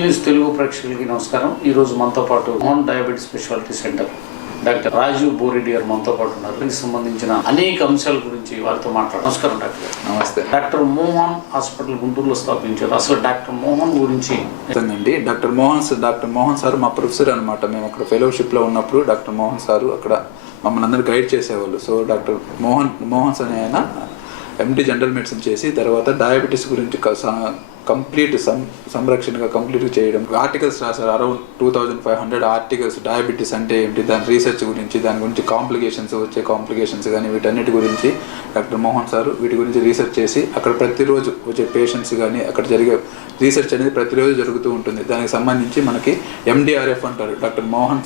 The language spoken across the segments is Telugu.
న్యూస్ తెలుగు ప్రేక్షకులకి నమస్కారం. ఈరోజు మనతో పాటు Mohan diabetes speciality centre doctor Rajiv Boreddy గారు మనతో పాటు ఉన్నారు. దీనికి సంబంధించిన అనేక అంశాల గురించి వారితో మాట్లాడారు. నమస్కారం డాక్టర్ గారు. నమస్తే. డాక్టర్ మోహన్ హాస్పిటల్ గుంటూరులో స్థాపించారు. అసలు డాక్టర్ మోహన్ గురించి అండి, డాక్టర్ మోహన్ సార్ మా ప్రొఫెసర్ అనమాట. మేము అక్కడ ఫెలోషిప్లో ఉన్నప్పుడు డాక్టర్ మోహన్ సారు అక్కడ మమ్మల్ని అందరూ గైడ్ చేసేవాళ్ళు. సో డాక్టర్ మోహన్ అనే ఆయన ఎండి జనరల్ మెడిసిన్ చేసి తర్వాత డయాబెటీస్ గురించి కంప్లీట్ సంరక్షణగా కంప్లీట్గా చేయడం, ఆర్టికల్స్ రాశారు. Around 2500 articles. డయాబెటీస్ అంటే ఏంటి, దాని రీసెర్చ్ గురించి, దాని గురించి వచ్చే కాంప్లికేషన్స్ కానీ వీటన్నిటి గురించి డాక్టర్ మోహన్ సారు వీటి గురించి రీసెర్చ్ చేసి అక్కడ ప్రతిరోజు వచ్చే పేషెంట్స్ కానీ అక్కడ జరిగే రీసెర్చ్ అనేది ప్రతిరోజు జరుగుతూ ఉంటుంది. దానికి సంబంధించి మనకి MDRF అంటారు, doctor Mohan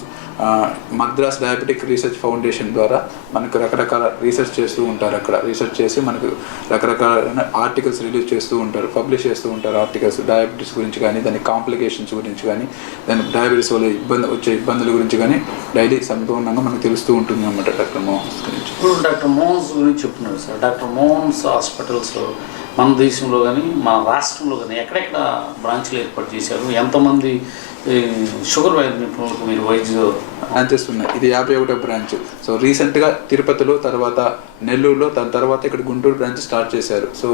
Madras diabetic research foundation ద్వారా మనకు రకరకాల రీసెర్చ్ చేస్తూ ఉంటారు. అక్కడ రీసెర్చ్ చేసి మనకు రకరకాల ఆర్టికల్స్ రిలీజ్ చేస్తూ ఉంటారు, పబ్లిష్ చేస్తూ ఉంటారు. ఆర్టికల్స్ డయాబెటీస్ గురించి కానీ, దాని కాంప్లికేషన్స్ గురించి కానీ, దాని డయాబెటీస్ వల్ల వచ్చే ఇబ్బందుల గురించి కానీ డైలీ సంపూర్ణంగా మనకు తెలుస్తూ ఉంటుంది అన్నమాట డాక్టర్ మోహన్స్ గురించి. ఇప్పుడు డాక్టర్ మోహన్స్ గురించి చెప్తున్నారు సార్. డాక్టర్ మోహన్స్ హాస్పిటల్స్ మన దేశంలో కానీ మన రాష్ట్రంలో కానీ ఎక్కడెక్కడ బ్రాంచ్లు ఏర్పాటు చేశారు? ఎంతమంది షుగర్ వైద్య నిపుణులకు మీరు బ్రాంచెస్ ఉన్నాయి? ఇది 51వ బ్రాంచ్. సో రీసెంట్గా తిరుపతిలో, తర్వాత నెల్లూరులో, దాని తర్వాత ఇక్కడ గుంటూరు బ్రాంచ్ స్టార్ట్ చేశారు. సో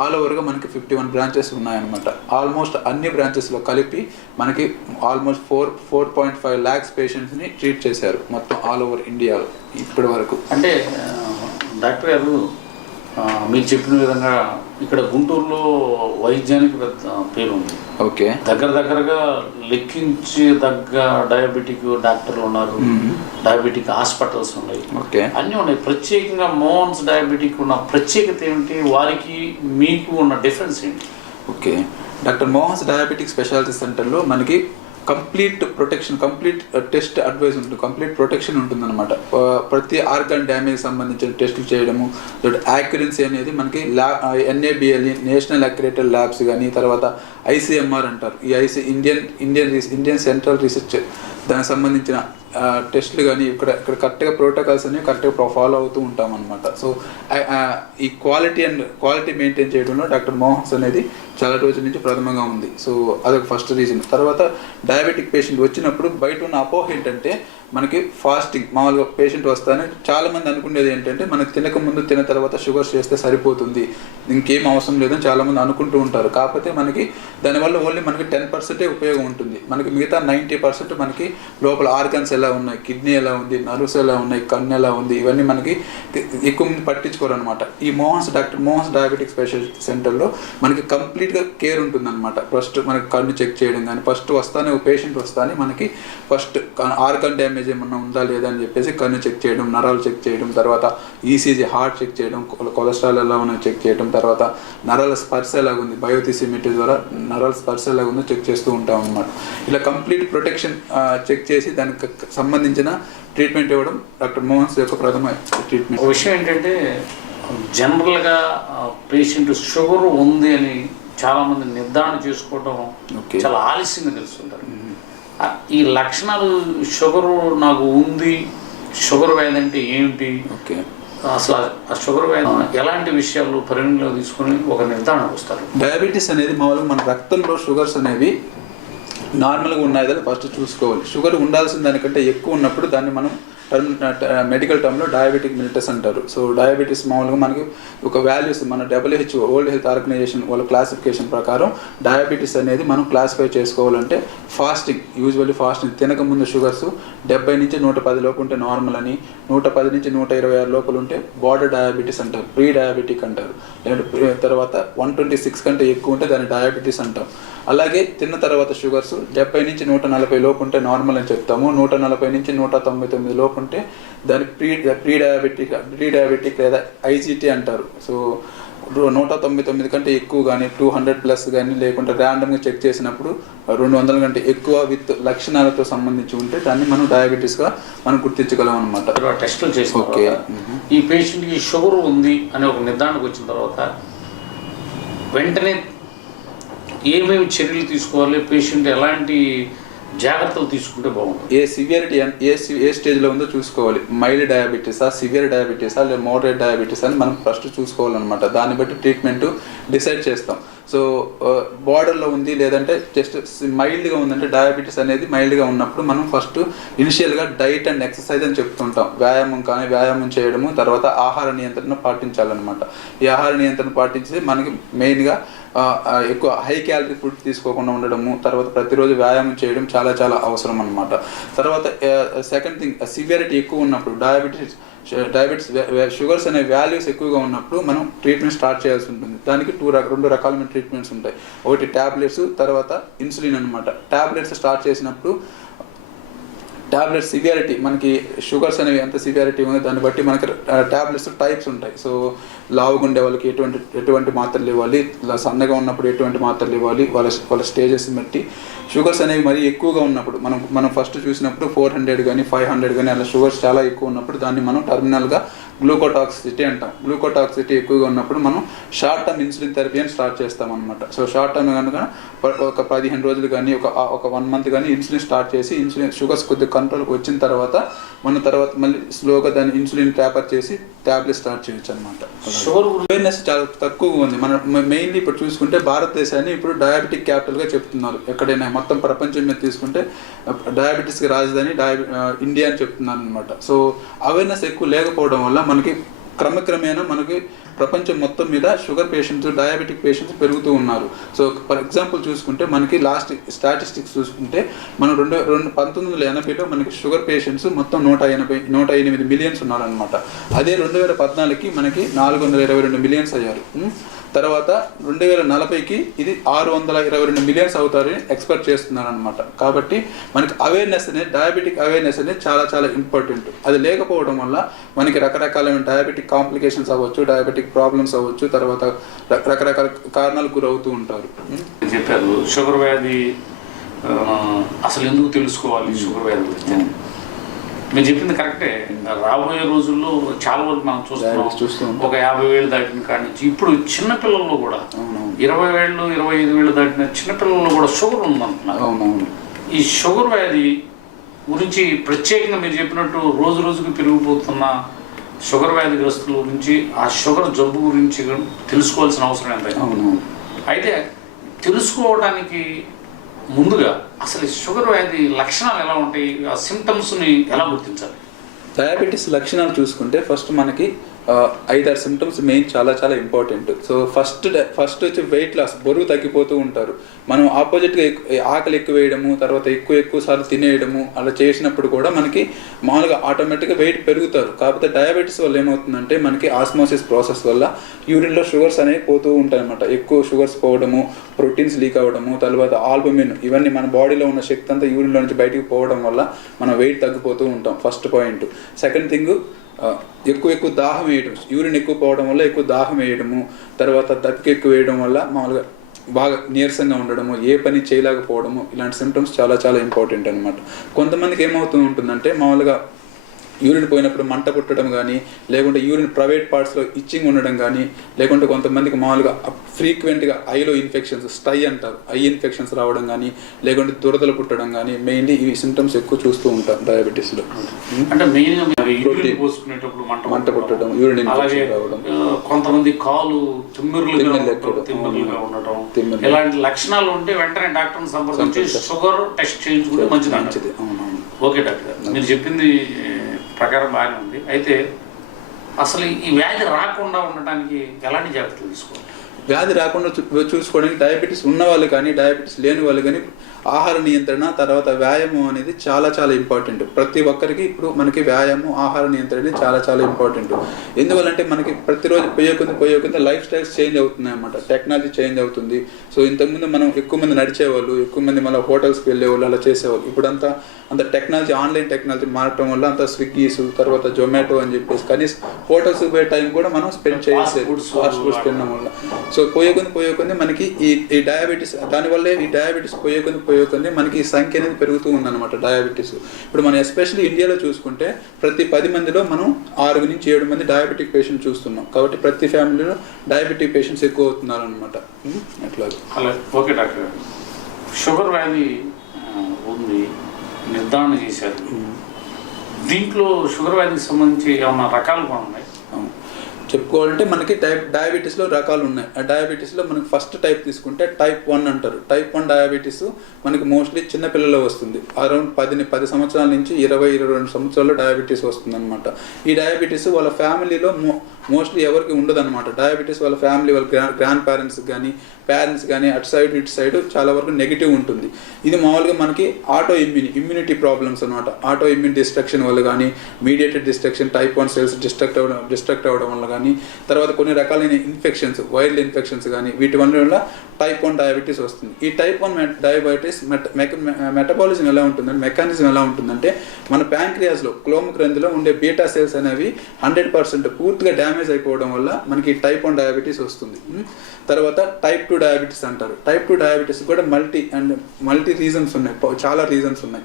ఆల్ ఓవర్గా మనకి 51 బ్రాంచెస్ ఉన్నాయన్నమాట. ఆల్మోస్ట్ అన్ని బ్రాంచెస్లో కలిపి మనకి ఆల్మోస్ట్ 4.5 lakhs పేషెంట్స్ని ట్రీట్ చేశారు మొత్తం ఆల్ ఓవర్ ఇండియాలో ఇప్పటి వరకు. అంటే డాక్టర్ గారు మీరు చెప్పిన విధంగా ఇక్కడ గుంటూరులో వైద్యానికి పెద్ద పేరు ఉంది. ఓకే. దగ్గరగా లెక్కించదగ్గ డయాబెటిక్ డాక్టర్లు ఉన్నారు, డయాబెటిక్ హాస్పిటల్స్ ఉన్నాయి, అన్నీ ఉన్నాయి. ప్రత్యేకంగా మోహన్స్ డయాబెటిక్ ఉన్న ప్రత్యేకత ఏమిటి, వారికి మీకు ఉన్న డిఫరెన్స్ ఏంటి? Okay, doctor Mohan's diabetic speciality సెంటర్లో మనకి complete protection, complete test advice ఉంటుంది, కంప్లీట్ ప్రొటెక్షన్ ఉంటుందన్నమాట. ప్రతి ఆర్గాన్ డ్యామేజ్ సంబంధించిన టెస్టులు చేయడము, యాక్యురెన్సీ అనేది మనకి NABL నేషనల్ అక్రిడేటెడ్ ల్యాబ్స్ కానీ, తర్వాత ICMR అంటారు, ఈ ఇండియన్ సెంట్రల్ రీసెర్చ్, దానికి సంబంధించిన టెస్టులు కానీ ఇక్కడ కరెక్ట్గా ప్రోటోకాల్స్ అనేవి కరెక్ట్గా ఫాలో అవుతూ ఉంటాం అనమాట. సో ఈ క్వాలిటీ మెయింటైన్ చేయడంలో డాక్టర్ మోహన్స్ అనేది చాలా రోజుల నుంచి ప్రథమంగా ఉంది. సో అదొక ఫస్ట్ రీజన్. తర్వాత డయాబెటిక్ పేషెంట్ వచ్చినప్పుడు బయట ఉన్న అపోహ ఏంటంటే మనకి ఫాస్టింగ్ మామూలుగా పేషెంట్ వస్తానే చాలామంది అనుకునేది ఏంటంటే మనకి తినకముందు తిన్న తర్వాత షుగర్స్ చేస్తే సరిపోతుంది, ఇంకేం అవసరం లేదని చాలామంది అనుకుంటూ ఉంటారు. కాకపోతే మనకి దానివల్ల ఓన్లీ మనకి 10% ఉపయోగం ఉంటుంది. మనకి మిగతా 90% మనకి లోపల ఆర్గన్స్ ఎలా ఉన్నాయి, కిడ్నీ ఎలా ఉంది, నర్వ్స్ ఎలా ఉన్నాయి, కన్ను ఎలా ఉంది, ఇవన్నీ మనకి ఎక్కువ మంది పట్టించుకోరు అనమాట. ఈ డాక్టర్ మోహన్స్ డయాబెటిక్ స్పెషాలిటీ సెంటర్లో మనకి కంప్లీట్గా కేర్ ఉంటుందన్నమాట. ఫస్ట్ మనకి కన్ను చెక్ చేయడం కానీ, ఫస్ట్ వస్తానే పేషెంట్ వస్తానే మనకి ఫస్ట్ ఆర్గన్ డ్యామేజ్ ఏమన్నా ఉందా లేదా అని చెప్పేసి కన్ను చెక్ చేయడం, నరాలు చెక్ చేయడం, తర్వాత ECG హార్ట్ చెక్ చేయడం, కొలెస్ట్రాల్ ఎలా ఉన్నా చెక్ చేయడం, తర్వాత నరాల స్పర్శ ఎలాగుంది, బయోథిసిమెట్రీ ద్వారా నరాల స్పర్శ ఎలాగుందో చెక్ చేస్తూ ఉంటాం అన్నమాట. ఇలా కంప్లీట్ ప్రొటెక్షన్ చెక్ చేసి దానికి సంబంధించిన ట్రీట్మెంట్ ఇవ్వడం డాక్టర్ మోహన్స్ యొక్క ప్రథమ ట్రీట్మెంట్. విషయం ఏంటంటే జనరల్గా పేషెంట్ షుగర్ ఉంది అని చాలామంది నిర్ధారణ చేసుకోవడం చాలా ఆలస్యంగా తెలుస్తుంటారు. ఈ లక్షణాలు షుగర్ నాకు ఉంది, షుగర్ వ్యాధి అంటే ఏమిటి, అసలు ఆ షుగర్ వ్యాధి ఎలాంటి విషయాలు పరిగణలో తీసుకుని ఒక నిర్ధారణకు వస్తారు? డయాబెటీస్ అనేది మామూలుగా మన రక్తంలో షుగర్స్ అనేవి నార్మల్గా ఉన్నాయో ఫస్ట్ చూసుకోవాలి. షుగర్ ఉండాల్సిన దానికంటే ఎక్కువ ఉన్నప్పుడు దాన్ని మనం మెడికల్ టర్మ్లో డయాబెటిక్ మిలిటస్ అంటారు. సో డయాబెటీస్ మామూలుగా మనకి ఒక వాల్యూస్ మన WHO వరల్డ్ హెల్త్ ఆర్గనైజేషన్ వాళ్ళ క్లాసిఫికేషన్ ప్రకారం డయాబెటీస్ అనేది మనం క్లాసిఫై చేసుకోవాలంటే యూజువల్లీ ఫాస్టింగ్ తినకముందు షుగర్స్ 70 నుంచి 110 లోపు ఉంటే నార్మల్ అని, 110 నుంచి 126 లోపల ఉంటే బార్డర్ డయాబెటీస్ అంటారు, ప్రీ డయాబెటిక్ అంటారు. తర్వాత 126 కంటే ఎక్కువ ఉంటే దాన్ని డయాబెటీస్ అంటాం. అలాగే తిన్న తర్వాత షుగర్స్ 70 నుంచి 140 లోపు ఉంటే నార్మల్ అని చెప్తాము, 140 నుంచి 199 లోపు ఉంటే దాన్ని ప్రీ డయాబెటిక్ లేదా IGT అంటారు. సో 199 కంటే ఎక్కువ కానీ 200+ కానీ లేకుంటే ర్యాండమ్గా చెక్ చేసినప్పుడు 200 కంటే ఎక్కువ విత్ లక్షణాలతో సంబంధించి ఉంటే దాన్ని మనం డయాబెటీస్గా మనం గుర్తించగలం అనమాట. టెస్టులు చేసిన ఈ పేషెంట్కి షుగర్ ఉంది అనే ఒక నిర్ధారణకు వచ్చిన తర్వాత వెంటనే ఏమేమి చర్యలు తీసుకోవాలి, పేషెంట్ ఎలాంటి జాగ్రత్తలు తీసుకుంటే బాగుంటుంది? ఏ సివియరిటీ ఏ స్టేజ్లో ఉందో చూసుకోవాలి. మైల్డ్ డయాబెటీసా, సివియర్ డయాబెటీసా, లేదా మోడరేట్ డయాబెటీస్ అని మనం ఫస్ట్ చూసుకోవాలన్నమాట. దాన్ని బట్టి ట్రీట్మెంట్ డిసైడ్ చేస్తాం. సో బార్డర్లో ఉంది లేదంటే జస్ట్ మైల్డ్గా ఉందంటే డయాబెటీస్ అనేది మైల్డ్గా ఉన్నప్పుడు మనం ఫస్ట్ ఇనిషియల్గా డైట్ అండ్ ఎక్సర్సైజ్ అని చెప్తుంటాం. వ్యాయామం చేయడము, తర్వాత ఆహార నియంత్రణ పాటించాలన్నమాట. ఈ ఆహార నియంత్రణ పాటించి మనకి మెయిన్గా ఎక్కువ హై క్యాలరీ ఫుడ్ తీసుకోకుండా ఉండడము, తర్వాత ప్రతిరోజు వ్యాయామం చేయడం చాలా చాలా అవసరం అనమాట. తర్వాత సెకండ్ థింగ్, సివియారిటీ ఎక్కువ ఉన్నప్పుడు డయాబెటీస్ షుగర్స్ అనే వాల్యూస్ ఎక్కువగా ఉన్నప్పుడు మనం ట్రీట్మెంట్ స్టార్ట్ చేయాల్సి ఉంటుంది. దానికి రెండు రకాలైన ట్రీట్మెంట్స్ ఉంటాయి. ఒకటి ట్యాబ్లెట్స్, తర్వాత ఇన్సులిన్ అనమాట. ట్యాబ్లెట్స్ స్టార్ట్ చేసినప్పుడు ట్యాబ్లెట్స్ సివియారిటీ మనకి షుగర్స్ అనేవి ఎంత సివియారిటీ ఉందో దాన్ని బట్టి మనకి ట్యాబ్లెట్స్ టైప్స్ ఉంటాయి. సో లావుగా ఉండే వాళ్ళకి ఎటువంటి మాత్రలు ఇవ్వాలి, ఇలా సన్నగా ఉన్నప్పుడు ఎటువంటి మాత్రలు ఇవ్వాలి, వాళ్ళ స్టేజెస్ని బట్టి. షుగర్స్ అనేవి మరీ ఎక్కువగా ఉన్నప్పుడు మనం ఫస్ట్ చూసినప్పుడు 400 కానీ 500 కానీ అలా షుగర్స్ చాలా ఎక్కువ ఉన్నప్పుడు దాన్ని మనం టర్మినల్గా గ్లూకోటాక్సిసిటీ అంటాం. గ్లూకోటాక్సిసిటీ ఎక్కువగా ఉన్నప్పుడు మనం షార్ట్ టర్మ్ ఇన్సులిన్ థెరపీ అని స్టార్ట్ చేస్తాం అనమాట. సో షార్ట్ టర్మ్ కనుక ఒక 15 రోజులు కానీ ఒక 1 మంత్ కానీ ఇన్సులిన్ స్టార్ట్ చేసి ఇన్సులిన్ షుగర్స్ కొద్దిగా కంట్రోల్కి వచ్చిన తర్వాత తర్వాత మళ్ళీ స్లోగా దాన్ని ఇన్సులిన్ ట్యాపర్ చేసి ట్యాబ్లెట్ స్టార్ట్ చేయొచ్చు అనమాట. షుగర్ అవేర్నెస్ చాలా తక్కువగా ఉంది. మనం మెయిన్లీ ఇప్పుడు చూసుకుంటే భారతదేశాన్ని ఇప్పుడు డయాబెటిక్ క్యాపిటల్గా చెప్తున్నారు. ఎక్కడైనా మొత్తం ప్రపంచం మీద తీసుకుంటే డయాబెటీస్కి రాజధాని ఇండియా అని చెప్తున్నారు అనమాట. సో అవేర్నెస్ ఎక్కువ లేకపోవడం వల్ల మనకి క్రమక్రమేణా మనకి ప్రపంచం మొత్తం మీద షుగర్ పేషెంట్స్, డయాబెటిక్ పేషెంట్స్ పెరుగుతూ ఉన్నారు. సో ఫర్ ఎగ్జాంపుల్ చూసుకుంటే మనకి లాస్ట్ స్టాటిస్టిక్స్ చూసుకుంటే మనం 1980లో మనకి షుగర్ పేషెంట్స్ మొత్తం 108 మిలియన్స్ ఉన్నారనమాట. అదే 2014కి మనకి 422 మిలియన్స్ అయ్యారు. తర్వాత 2040కి ఇది 622 మిలియన్స్ అవుతారని ఎక్స్పెక్ట్ చేస్తున్నారు అనమాట. కాబట్టి మనకి అవేర్నెస్ అనేది, డయాబెటిక్ అవేర్నెస్ అనేది చాలా చాలా ఇంపార్టెంట్. అది లేకపోవడం వల్ల మనకి రకరకాలైన డయాబెటిక్ కాంప్లికేషన్స్ అవ్వచ్చు, డయాబెటిక్ ప్రాబ్లమ్స్ అవ్వచ్చు, తర్వాత రకరకాల కారణాలు గురవుతూ ఉంటారు. చెప్పారు షుగర్ వ్యాధి అసలు ఎందుకు తెలుసుకోవాలి షుగర్ వ్యాధి గురించి. మీరు చెప్పింది కరెక్టే. రాబోయే రోజుల్లో చాలా వరకు మనం చూస్తున్నాం. ఒక 50 ఏళ్ళు దాటిన కాడి నుంచి ఇప్పుడు చిన్నపిల్లల్లో కూడా 20 ఏళ్ళు 25 ఏళ్ళు దాటిన చిన్నపిల్లల్లో కూడా షుగర్ ఉందంటున్నారు. ఈ షుగర్ వ్యాధి గురించి ప్రత్యేకంగా మీరు చెప్పినట్టు రోజు రోజుకి పెరిగిపోతున్న షుగర్ వ్యాధిగ్రస్తుల గురించి, ఆ షుగర్ జబ్బు గురించి తెలుసుకోవాల్సిన అవసరం ఎంతైనా. అయితే తెలుసుకోవడానికి ముందుగా అసలు షుగర్ వ్యాధి లక్షణాలు ఎలా ఉంటాయి, ఆ సిమ్టమ్స్ని ఎలా గుర్తించాలి? డయాబెటీస్ లక్షణాలు చూసుకుంటే ఫస్ట్ మనకి 5-6 సిమ్టమ్స్ మెయిన్ చాలా చాలా ఇంపార్టెంట్. సో ఫస్ట్ వచ్చి వెయిట్ లాస్, బరువు తగ్గిపోతూ ఉంటారు. మనం ఆపోజిట్గా ఆకలి ఎక్కువ వేయడము, తర్వాత ఎక్కువ సార్లు తినేయడము అలా చేసినప్పుడు కూడా మనకి మామూలుగా ఆటోమేటిక్గా వెయిట్ పెరుగుతారు. కాకపోతే డయాబెటీస్ వల్ల ఏమవుతుందంటే మనకి ఆస్మోసిస్ ప్రాసెస్ వల్ల యూరిన్లో షుగర్స్ అనేవి పోతూ ఉంటాయి అన్నమాట. ఎక్కువ షుగర్స్ పోవడము, ప్రోటీన్స్ లీక్ అవ్వడము, తర్వాత ఆల్బుమిన్, ఇవన్నీ మన బాడీలో ఉన్న శక్తి అంతా యూరిన్లో నుంచి బయటికి పోవడం వల్ల మనం వెయిట్ తగ్గిపోతూ ఉంటాం. First point. సెకండ్ థింగ్, ఎక్కువ దాహం వేయడం, యూరిన్ ఎక్కువ పోవడం వల్ల ఎక్కువ దాహం వేయడము, తర్వాత దప్పిక ఎక్కువ వేయడం వల్ల మామూలుగా బాగా నీరసంగా ఉండడము, ఏ పని చేయలేకపోవడము, ఇలాంటి సిమ్టమ్స్ చాలా చాలా ఇంపార్టెంట్ అనమాట. కొంతమందికి ఏమవుతూ ఉంటుందంటే మామూలుగా యూరిన్ పోయినప్పుడు మంట పుట్టడం కానీ, లేకుంటే యూరిన్ ప్రైవేట్ పార్ట్స్లో ఇచ్చింగ్ ఉండడం కానీ, లేకుంటే కొంతమందికి మామూలుగా ఫ్రీక్వెంట్గా ఐలో ఇన్ఫెక్షన్స్, స్టై అంటారు, ఐ ఇన్ఫెక్షన్స్ రావడం కానీ, లేకుంటే దురదలు పుట్టడం కానీ, మెయిన్లీ ఈ సిమ్టమ్స్ ఎక్కువ చూస్తూ ఉంటాం డయాబెటీస్లో. అంటే మెయిన్గా పోసుకునేటప్పుడు మంట పుట్టడం, యూరిన్ ఇన్ఫెక్షన్ రావడం, కొంతమంది కాలు తిమ్మిర్లుగా ఉండటం, ఇలాంటి లక్షణాలు ఉంటే వెంటనే డాక్టర్ని సంప్రదించి షుగర్ టెస్ట్ చేయించుకుంటే మంచిది. ఓకే డాక్టర్ గారు, మీరు చెప్పింది ప్రకారం బాగానే ఉంది. అయితే అసలు ఈ వ్యాధి రాకుండా ఉండటానికి ఎలాంటి జాగ్రత్తలు తీసుకోవాలి? వ్యాధి రాకుండా చూసుకోవడానికి డయాబెటీస్ ఉన్న వాళ్ళు కానీ డయాబెటీస్ లేని వాళ్ళు కానీ ఆహార నియంత్రణ, తర్వాత వ్యాయామం అనేది చాలా చాలా ఇంపార్టెంట్. ప్రతి ఒక్కరికి ఇప్పుడు మనకి వ్యాయామం, ఆహార నియంత్రణ అనేది చాలా చాలా ఇంపార్టెంట్. ఎందువల్లంటే మనకి ప్రతిరోజు పోయే కొద్ది లైఫ్ స్టైల్స్ చేంజ్ అవుతున్నాయి అన్నమాట. టెక్నాలజీ చేంజ్ అవుతుంది. సో ఇంతకుముందు మనం ఎక్కువ మంది నడిచేవాళ్ళు, ఎక్కువ మంది మళ్ళీ హోటల్స్కి వెళ్ళేవాళ్ళు, అలా చేసేవాళ్ళు. ఇప్పుడు అంత టెక్నాలజీ, ఆన్లైన్ టెక్నాలజీ మారటం వల్ల అంత స్విగ్గీస్, తర్వాత జొమాటో అని చెప్పేసి కనీసం హోటల్స్కి పోయే టైం కూడా మనం స్పెండ్ చేయలేదు ఫాస్ట్ ఫుడ్స్ తినడం వల్ల. సో పోయే కొద్ది మనకి ఈ డయాబెటీస్, దానివల్లే ఈ డయాబెటీస్ పోయే కొద్ది మనకి ఈ సంఖ్య అనేది పెరుగుతూ ఉందన్నమాట డయాబెటీస్. ఇప్పుడు మనం ఎస్పెషల్లీ ఇండియాలో చూసుకుంటే ప్రతి 10 మందిలో మనం 6 నుంచి 7 మంది డయాబెటిక్ పేషెంట్ చూస్తున్నాం. కాబట్టి ప్రతి ఫ్యామిలీలో డయాబెటిక్ పేషెంట్స్ ఎక్కువ అవుతున్నారు అనమాట. అట్లా. ఓకే డాక్టర్ గారు, షుగర్ వ్యాధి ఉంది, నిర్ధారణ చేశారు. దీంట్లో షుగర్ వ్యాధికి సంబంధించి ఏమన్నా రకాలు కూడా ఉన్నాయి? చెప్పుకోవాలంటే మనకి డయాబెటీస్లో రకాలు ఉన్నాయి. ఆ డయాబెటీస్లో మనకి ఫస్ట్ టైప్ తీసుకుంటే టైప్ 1 అంటారు. టైప్ 1 డయాబెటీస్ మనకి మోస్ట్లీ చిన్నపిల్లల్లో వస్తుంది. అరౌండ్ 10 సంవత్సరాల నుంచి 22 సంవత్సరాల్లో డయాబెటీస్ వస్తుంది అనమాట. ఈ డయాబెటీస్ వాళ్ళ ఫ్యామిలీలో మోస్ట్లీ ఎవరికి ఉండదన్నమాట. డయాబెటీస్ వాళ్ళ ఫ్యామిలీ వాళ్ళ గ్రాండ్ పేరెంట్స్ కానీ అటు సైడ్ ఇటు సైడ్ చాలా వరకు నెగిటివ్ ఉంటుంది. ఇది మామూలుగా మనకి ఇమ్యూనిటీ ప్రాబ్లమ్స్ అనమాట. ఆటో ఇమ్యూన్ డిస్ట్రక్షన్ వల్ల కానీ, mediated destruction type 1 cells destruct అవ్వడం వల్ల కానీ, తర్వాత కొన్ని రకాలైన ఇన్ఫెక్షన్స్, వైరల్ ఇన్ఫెక్షన్స్ కానీ, వీటి వల్ల టైప్ 1 డయాబెటీస్ వస్తుంది. ఈ టైప్ 1 డయాబెటీస్ మెటబాలిజం ఎలా ఉంటుందంటే, మెకానిజం ఎలా ఉంటుందంటే, మన ప్యాంక్రియాస్లో క్లోమ గ్రంథిలో ఉండే బీటా సెల్స్ అనేవి 100% పూర్తిగా డ్యామేజ్ అయిపోవడం వల్ల మనకి టైప్ 1 డయాబెటీస్ వస్తుంది. తర్వాత టైప్ 2 డయాబెటీస్ అంటారు. టైప్ 2 డయాబెటీస్ కూడా మల్టీ రీజన్స్ ఉన్నాయి, చాలా రీజన్స్ ఉన్నాయి.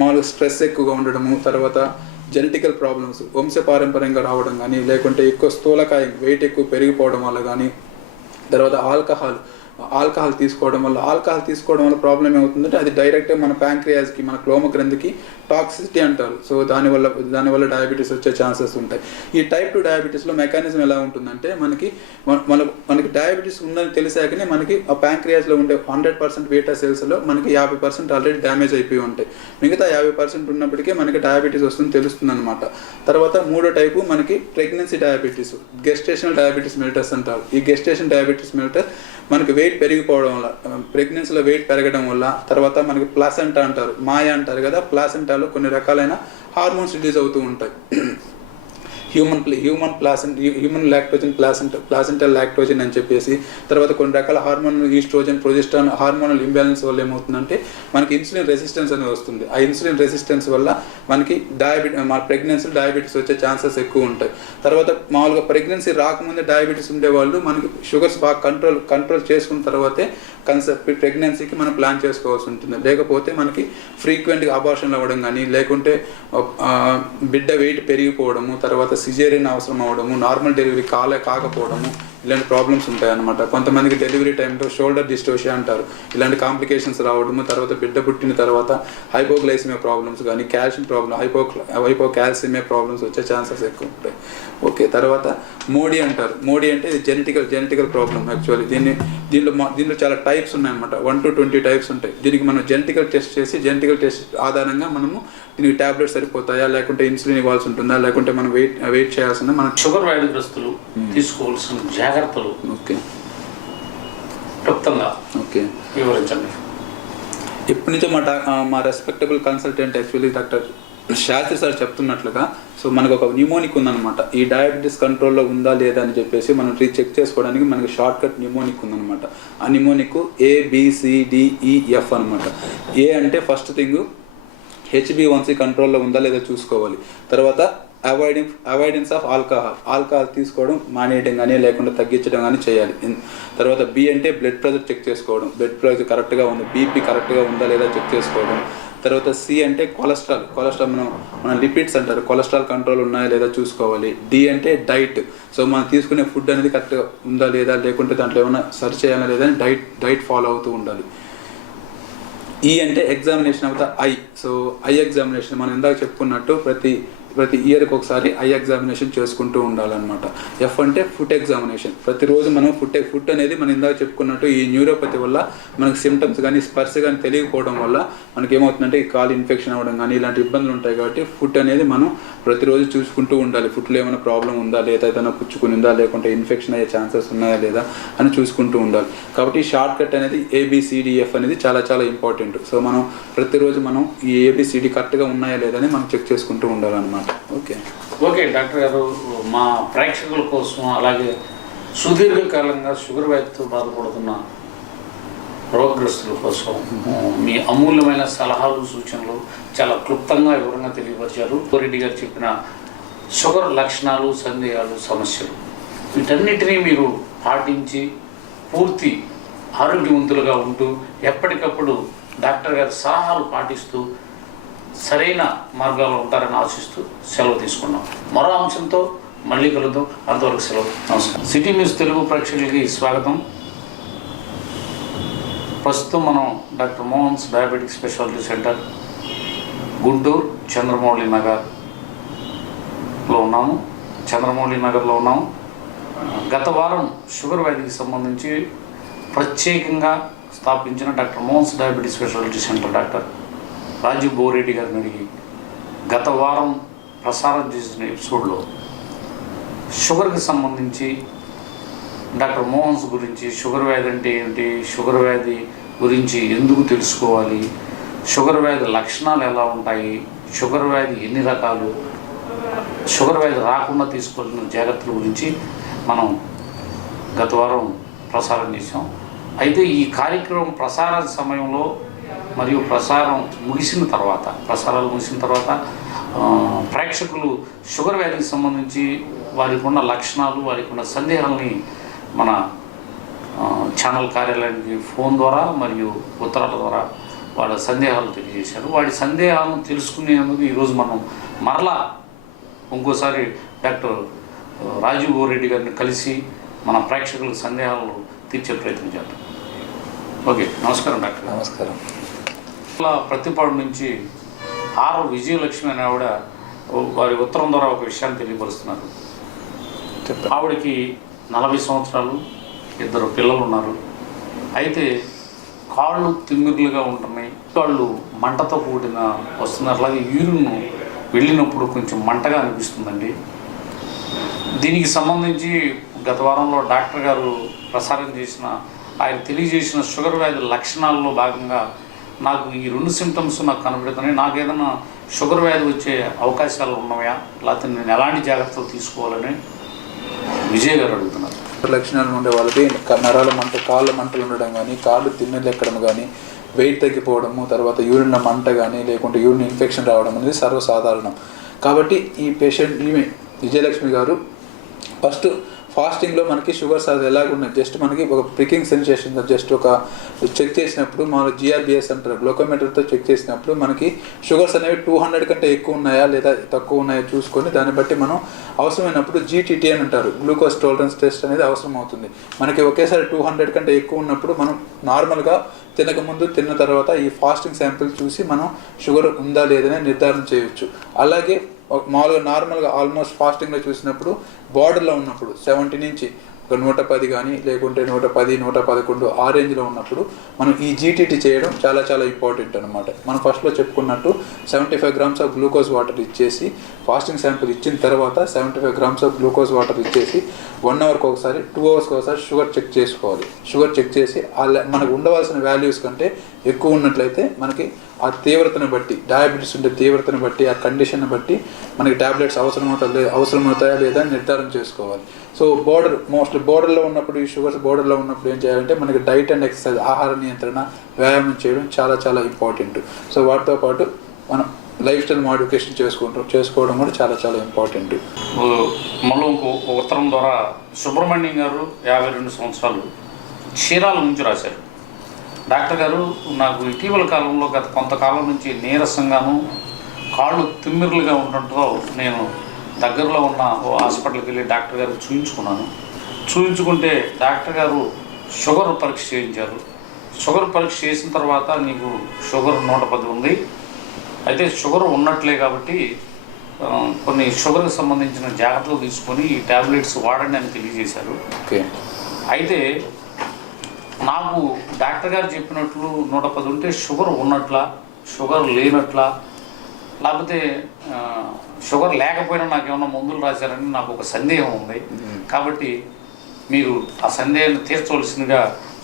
మామూలుగా స్ట్రెస్ ఎక్కువగా ఉండడము, తర్వాత జెనెటికల్ ప్రాబ్లమ్స్ వంశపారంపర్యంగా రావడం కానీ, లేకుంటే ఎక్కువ స్థూలకాయం వెయిట్ ఎక్కువ పెరిగిపోవడం వల్ల కానీ, తర్వాత ఆల్కహాల్ తీసుకోవడం వల్ల ప్రాబ్లం ఏమవుతుందంటే అది డైరెక్ట్గా మన ప్యాంక్రియాస్కి, మన క్లోమ గ్రంథికి టాక్సిసిటీ అంటారు. సో దానివల్ల డయాబెటీస్ వచ్చే ఛాన్సెస్ ఉంటాయి. ఈ టైప్ 2 డయాబెటీస్లో మెకానిజం ఎలా ఉంటుందంటే, మనకి డయాబెటీస్ ఉందని తెలిసాకనే మనకి ఆ ప్యాంక్రియాస్లో ఉండే 100% బీటా సెల్స్లో మనకి 50% ఆల్రెడీ డ్యామేజ్ అయిపోయి ఉంటాయి. మిగతా 50% ఉన్నప్పటికీ మనకి డయాబెటీస్ వస్తుంది తెలుస్తుంది అనమాట. తర్వాత మూడో టైపు మనకి pregnancy diabetes, gestational diabetes mellitus అంటారు. ఈ గెస్టేషన్ డయాబెటీస్ మెలిటస్ మనకి వెయిట్ పెరిగిపోవడం వల్ల, ప్రెగ్నెన్సీలో వెయిట్ పెరగడం వల్ల, తర్వాత మనకి ప్లాసెంటా అంటారు, మాయ అంటారు కదా, ప్లాసెంటాలో కొన్ని రకాలైన హార్మోన్స్ రిలీజ్ అవుతూ ఉంటాయి. హ్యూమన్ లాక్టోజన్, ప్లాసెంటల్ లాక్టోజన్ అని చెప్పేసి, తర్వాత కొన్ని రకాల hormonal oestrogen, progesterone hormonal imbalance వల్ల ఏమవుతుందంటే మనకి ఇన్సులిన్ రెసిస్టెన్స్ అనేది వస్తుంది. ఆ ఇన్సులిన్ రెసిస్టెన్స్ వల్ల మనకి ప్రెగ్నెన్సీ డయాబెటీస్ వచ్చే ఛాన్సెస్ ఎక్కువ ఉంటాయి. తర్వాత మామూలుగా ప్రెగ్నెన్సీ రాకముందే డయాబెటీస్ ఉండేవాళ్ళు మనకి షుగర్స్ బాగా కంట్రోల్ చేసుకున్న తర్వాతే ప్రెగ్నెన్సీకి మనం ప్లాన్ చేసుకోవాల్సి ఉంటుంది. లేకపోతే మనకి ఫ్రీక్వెంట్గా అబార్షన్లు అవ్వడం కానీ, లేకుంటే బిడ్డ వెయిట్ పెరిగిపోవడము, తర్వాత సిజేరియన్ అవసరం అవ్వడము, నార్మల్ డెలివరీ కాకపోవడము, ఇలాంటి ప్రాబ్లమ్స్ ఉంటాయి అన్నమాట. కొంతమందికి డెలివరీ టైంలో షోల్డర్ డిస్టోషియా అంటారు, ఇలాంటి కాంప్లికేషన్స్ రావడము, తర్వాత బిడ్డ పుట్టిన తర్వాత హైపోగ్లైసిమియా ప్రాబ్లమ్స్ కానీ, కాల్షియం ప్రాబ్లమ్, హైపోకాల్సిమియా ప్రాబ్లమ్స్ వచ్చే ఛాన్సెస్ ఎక్కువ ఉంటాయి. ఓకే, తర్వాత మోడీ అంటారు. మోడీ అంటే ఇది జెనెటికల్ ప్రాబ్లమ్. యాక్చువల్లీ దీనిలో చాలా టైప్స్ ఉన్నాయన్నమాట. 1 to 20 టైప్స్ ఉంటాయి. దీనికి మనం జెనెటికల్ టెస్ట్ ఆధారంగా మనము దీనికి టాబ్లెట్స్ సరిపోతాయా, లేకుంటే ఇన్సులిన్ ఇవ్వాల్సి ఉంటుందా, లేకుంటే మనం వెయిట్ చేయాల్సిందా, మనం షుగర్ వ్యాధిగ్రస్తులు తీసుకోవాల్సిన జాగ్రత్తలు క్లుప్తంగా వివరించండి. ఇప్పటి నుంచో మా respectable consultant actually doctor Shastri sir చెప్తున్నట్లుగా, సో మనకు ఒక న్యూమోనిక్ ఉందన్నమాట. ఈ డయాబెటీస్ కంట్రోల్లో ఉందా లేదా అని చెప్పేసి మనం చెక్ చేసుకోవడానికి మనకి షార్ట్ కట్ న్యూమోనిక్ ఉందన్నమాట. ఆ న్యూమోనిక్ ABCDEF అనమాట. ఏ అంటే ఫస్ట్ థింగ్ HbA1c కంట్రోల్లో ఉందా లేదా చూసుకోవాలి. తర్వాత అవాయిడెన్స్ ఆఫ్ ఆల్కహాల్ తీసుకోవడం మానేయడం కానీ, లేకుండా తగ్గించడం కానీ చేయాలి. తర్వాత B అంటే బ్లడ్ ప్రెషర్ చెక్ చేసుకోవడం, బ్లడ్ ప్రెషర్ కరెక్ట్గా ఉంది, BP కరెక్ట్గా ఉందా లేదా చెక్ చేసుకోవడం. తర్వాత C అంటే కొలెస్ట్రాల్ మన లిపిడ్స్ అంటారు, కొలెస్ట్రాల్ కంట్రోల్ ఉన్నాయా లేదా చూసుకోవాలి. D అంటే డైట్, సో మనం తీసుకునే ఫుడ్ అనేది కరెక్ట్గా ఉందా లేదా, లేకుంటే దాంట్లో ఏమైనా సర్చ్ చేయాలా లేదా అని డైట్ ఫాలో అవుతూ ఉండాలి. E అంటే examination of the I. So I examination మనం ఇందాక చెప్పుకున్నట్టు ప్రతి ఇయర్కి ఒకసారి ఐ ఎగ్జామినేషన్ చేసుకుంటూ ఉండాలన్నమాట. F అంటే ఫుట్ ఎగ్జామినేషన్. ప్రతిరోజు మనం ఫుట్ అనేది మనం ఇందాక చెప్పుకున్నట్టు ఈ న్యూరోపతి వల్ల మనకి సిమ్టమ్స్ కానీ, స్పర్శ కానీ తెలియకపోవడం వల్ల మనకి ఏమవుతుందంటే ఈ కాలు ఇన్ఫెక్షన్ అవ్వడం కానీ ఇలాంటి ఇబ్బందులు ఉంటాయి. కాబట్టి ఫుట్ అనేది మనం ప్రతిరోజు చూసుకుంటూ ఉండాలి. ఫుట్లో ఏమైనా ప్రాబ్లం ఉందా లేదా, ఏదైనా పుచ్చుకుని ఉందా, లేకుంటే ఇన్ఫెక్షన్ అయ్యే ఛాన్సెస్ ఉన్నాయా లేదా అని చూసుకుంటూ ఉండాలి. కాబట్టి షార్ట్ కట్ అనేది ABCDF అనేది చాలా చాలా ఇంపార్టెంట్. సో మనం ప్రతిరోజు మనం ఈ ABCD కరెక్ట్గా ఉన్నాయా లేదా అని మనం చెక్ చేసుకుంటూ ఉండాలన్నమాట. ఓకే డాక్టర్ గారు, మా ప్రేక్షకుల కోసం, అలాగే సుదీర్ఘకాలంగా షుగర్ వ్యాధితో బాధపడుతున్న రోగగ్రస్తుల కోసం మీ అమూల్యమైన సలహాలు, సూచనలు చాలా క్లుప్తంగా వివరంగా తెలియపరిచారు. రెడ్డి గారు చెప్పిన షుగర్ లక్షణాలు, సందేహాలు, సమస్యలు వీటన్నిటినీ మీరు పాటించి పూర్తి ఆరోగ్యవంతులుగా ఉంటూ ఎప్పటికప్పుడు డాక్టర్ గారి సలహాలు పాటిస్తూ సరైన మార్గాల్లో ఉంటారని ఆశిస్తూ సెలవు తీసుకున్నాం. మరో అంశంతో మళ్ళీ కలుద్దాం. అంతవరకు సెలవు. నమస్కారం. సిటీ న్యూస్ తెలుగు ప్రేక్షకులకి స్వాగతం. ప్రస్తుతం మనం doctor Mohan's diabetic speciality centre Guntur Chandramouli నగర్లో ఉన్నాము. గత వారం షుగర్ వ్యాధికి సంబంధించి ప్రత్యేకంగా స్థాపించిన doctor Mohan's diabetes speciality centre doctor Rajiv Boreddy గారిని అడిగి గత వారం ప్రసారం చేసిన ఎపిసోడ్లో షుగర్కి సంబంధించి డాక్టర్ మోహన్స్ గురించి, షుగర్ వ్యాధి అంటే ఏంటి, షుగర్ వ్యాధి గురించి ఎందుకు తెలుసుకోవాలి, షుగర్ వ్యాధి లక్షణాలు ఎలా ఉంటాయి, షుగర్ వ్యాధి ఎన్ని రకాలు, షుగర్ వ్యాధి రాకుండా తీసుకోవాల్సిన జాగ్రత్తల గురించి మనం గత వారం ప్రసారం చేసాం. అయితే ఈ కార్యక్రమం ప్రసార సమయంలో మరియు ప్రసారాలు ముగిసిన తర్వాత ప్రేక్షకులు షుగర్ వ్యాధికి సంబంధించి వారికి ఉన్న లక్షణాలు, వారికి ఉన్న సందేహాలని మన ఛానల్ కార్యాలయానికి ఫోన్ ద్వారా మరియు ఉత్తరాల ద్వారా వాళ్ళ సందేహాలు తెలియజేశారు. వాడి సందేహాలను తెలుసుకునేందుకు ఈరోజు మనం మరలా ఇంకోసారి డాక్టర్ రాజీవ్ బోరెడ్డి గారిని కలిసి మన ప్రేక్షకుల సందేహాలను తీర్చే ప్రయత్నం చేద్దాం. ఓకే, నమస్కారం డాక్టర్. నమస్కారం. ప్రతిపాడు నుంచి ఆర్ విజయలక్ష్మి అనే ఆవిడ వారి ఉత్తరం ద్వారా ఒక విషయాన్ని తెలియపరుస్తున్నారు. ఆవిడకి 40 సంవత్సరాలు, 2 పిల్లలు ఉన్నారు. అయితే కాళ్ళు తిమ్మిర్లుగా ఉంటున్నాయి, కాళ్ళు మంటతో కూడిన వస్తున్నారు. అలాగే యూరిన్ వెళ్ళినప్పుడు కొంచెం మంటగా అనిపిస్తుందండి. దీనికి సంబంధించి గత వారంలో డాక్టర్ గారు ప్రసారం చేసిన, ఆయన తెలియజేసిన షుగర్ వ్యాధి లక్షణాల్లో భాగంగా నాకు ఈ 2 సిమ్టమ్స్ నాకు కనబడుతున్నాయి, నాకు ఏదైనా షుగర్ వ్యాధి వచ్చే అవకాశాలు ఉన్నాయా, లేకపోతే నేను ఎలాంటి జాగ్రత్తలు తీసుకోవాలని విజయ్ గారు అడుగుతున్నారు. లక్షణాలు ఉండే వాళ్ళకి నరాల మంట, కాళ్ళ మంటలు ఉండడం కానీ, కాళ్ళు తిమ్మెలు ఎక్కడం కానీ, వెయిట్ తగ్గిపోవడము, తర్వాత యూరిన్లో మంట కానీ, లేకుంటే యూరిన్ ఇన్ఫెక్షన్ రావడం అనేది సర్వసాధారణం. కాబట్టి ఈ పేషెంట్, ఈమె విజయలక్ష్మి గారు ఫస్ట్ ఫాస్టింగ్లో మనకి షుగర్స్ అది ఎలాగున్నాయి, జస్ట్ మనకి ఒక ప్రికింగ్ సెన్సేషన్, జస్ట్ ఒక చెక్ చేసినప్పుడు మామూలు జిఆర్బిఎస్ అంటారు, గ్లూకోమీటర్తో చెక్ చేసినప్పుడు మనకి షుగర్స్ అనేవి 200 కంటే ఎక్కువ ఉన్నాయా లేదా తక్కువ ఉన్నాయా చూసుకొని దాన్ని బట్టి మనం అవసరమైనప్పుడు జీటీటీ అని అంటారు, గ్లూకోజ్ టాలరెన్స్ టెస్ట్ అనేది అవసరం అవుతుంది. మనకి ఒకేసారి 200 కంటే ఎక్కువ ఉన్నప్పుడు మనం నార్మల్గా తినకముందు, తిన్న తర్వాత ఈ ఫాస్టింగ్ శాంపిల్ చూసి మనం షుగర్ ఉందా లేదని నిర్ధారణ చేయవచ్చు. అలాగే మామూలుగా నార్మల్గా ఆల్మోస్ట్ ఫాస్టింగ్లో చూసినప్పుడు బార్డర్లో ఉన్నప్పుడు 70 నుంచి ఒక 110 కానీ, లేకుంటే 110, 111 ఆ రేంజ్లో ఉన్నప్పుడు మనం ఈ జీటీటీ చేయడం చాలా చాలా ఇంపార్టెంట్ అనమాట. మనం ఫస్ట్లో చెప్పుకున్నట్టు 75 grams ఆఫ్ గ్లూకోజ్ వాటర్ ఇచ్చేసి, ఫాస్టింగ్ శాంపుల్ ఇచ్చిన తర్వాత 75 grams ఆఫ్ గ్లూకోజ్ వాటర్ ఇచ్చేసి 1 అవర్కి ఒకసారి, 2 అవర్స్కి ఒకసారి షుగర్ చెక్ చేసుకోవాలి. షుగర్ చెక్ చేసి మనకు ఉండవలసిన వాల్యూస్ కంటే ఎక్కువ ఉన్నట్లయితే మనకి ఆ తీవ్రతను బట్టి, డయాబెటీస్ ఉండే తీవ్రతను బట్టి, ఆ కండిషన్ బట్టి మనకి ట్యాబ్లెట్స్ అవసరమవుతాయా లేదా నిర్ధారణ చేసుకోవాలి. సో మోస్ట్లీ బోర్డర్లో ఉన్నప్పుడు, ఈ షుగర్స్ బోర్డర్లో ఉన్నప్పుడు ఏం చేయాలంటే మనకి డైట్ అండ్ ఎక్సర్సైజ్, ఆహార నియంత్రణ, వ్యాయామం చేయడం చాలా చాలా ఇంపార్టెంట్. సో వాటితో పాటు మనం లైఫ్ స్టైల్ మోడిఫికేషన్ చేసుకోవడం కూడా చాలా చాలా ఇంపార్టెంట్. మళ్ళీ ఇంకో ఉత్తరం ద్వారా సుబ్రహ్మణ్యం గారు 52 సంవత్సరాలు చీరాల నుంచి రాశారు. డాక్టర్ గారు, నాకు ఇటీవల కాలంలో గత కొంతకాలం నుంచి నీరసంగాను, కాళ్ళు తిమ్మిర్లుగా ఉండటంతో నేను దగ్గరలో ఉన్న ఓ హాస్పిటల్కి వెళ్ళి డాక్టర్ గారు చూయించుకుంటే డాక్టర్ గారు షుగర్ పరీక్ష చేయించారు. షుగర్ పరీక్ష చేసిన తర్వాత నీకు షుగర్ 110 ఉంది, అయితే షుగర్ ఉన్నట్లే కాబట్టి కొన్ని షుగర్కి సంబంధించిన జాగ్రత్తలు తీసుకొని ఈ ట్యాబ్లెట్స్ వాడండి అని తెలియజేశారు. ఓకే. అయితే నాకు డాక్టర్ గారు చెప్పినట్లు 110 ఉంటే షుగర్ ఉన్నట్లా, షుగర్ లేనట్లా, లేకపోతే షుగర్ లేకపోయినా నాకు ఏమైనా మందులు రాశారని నాకు ఒక సందేహం ఉంది. కాబట్టి మీరు ఆ సందేహాన్ని తీర్చవలసిందిగా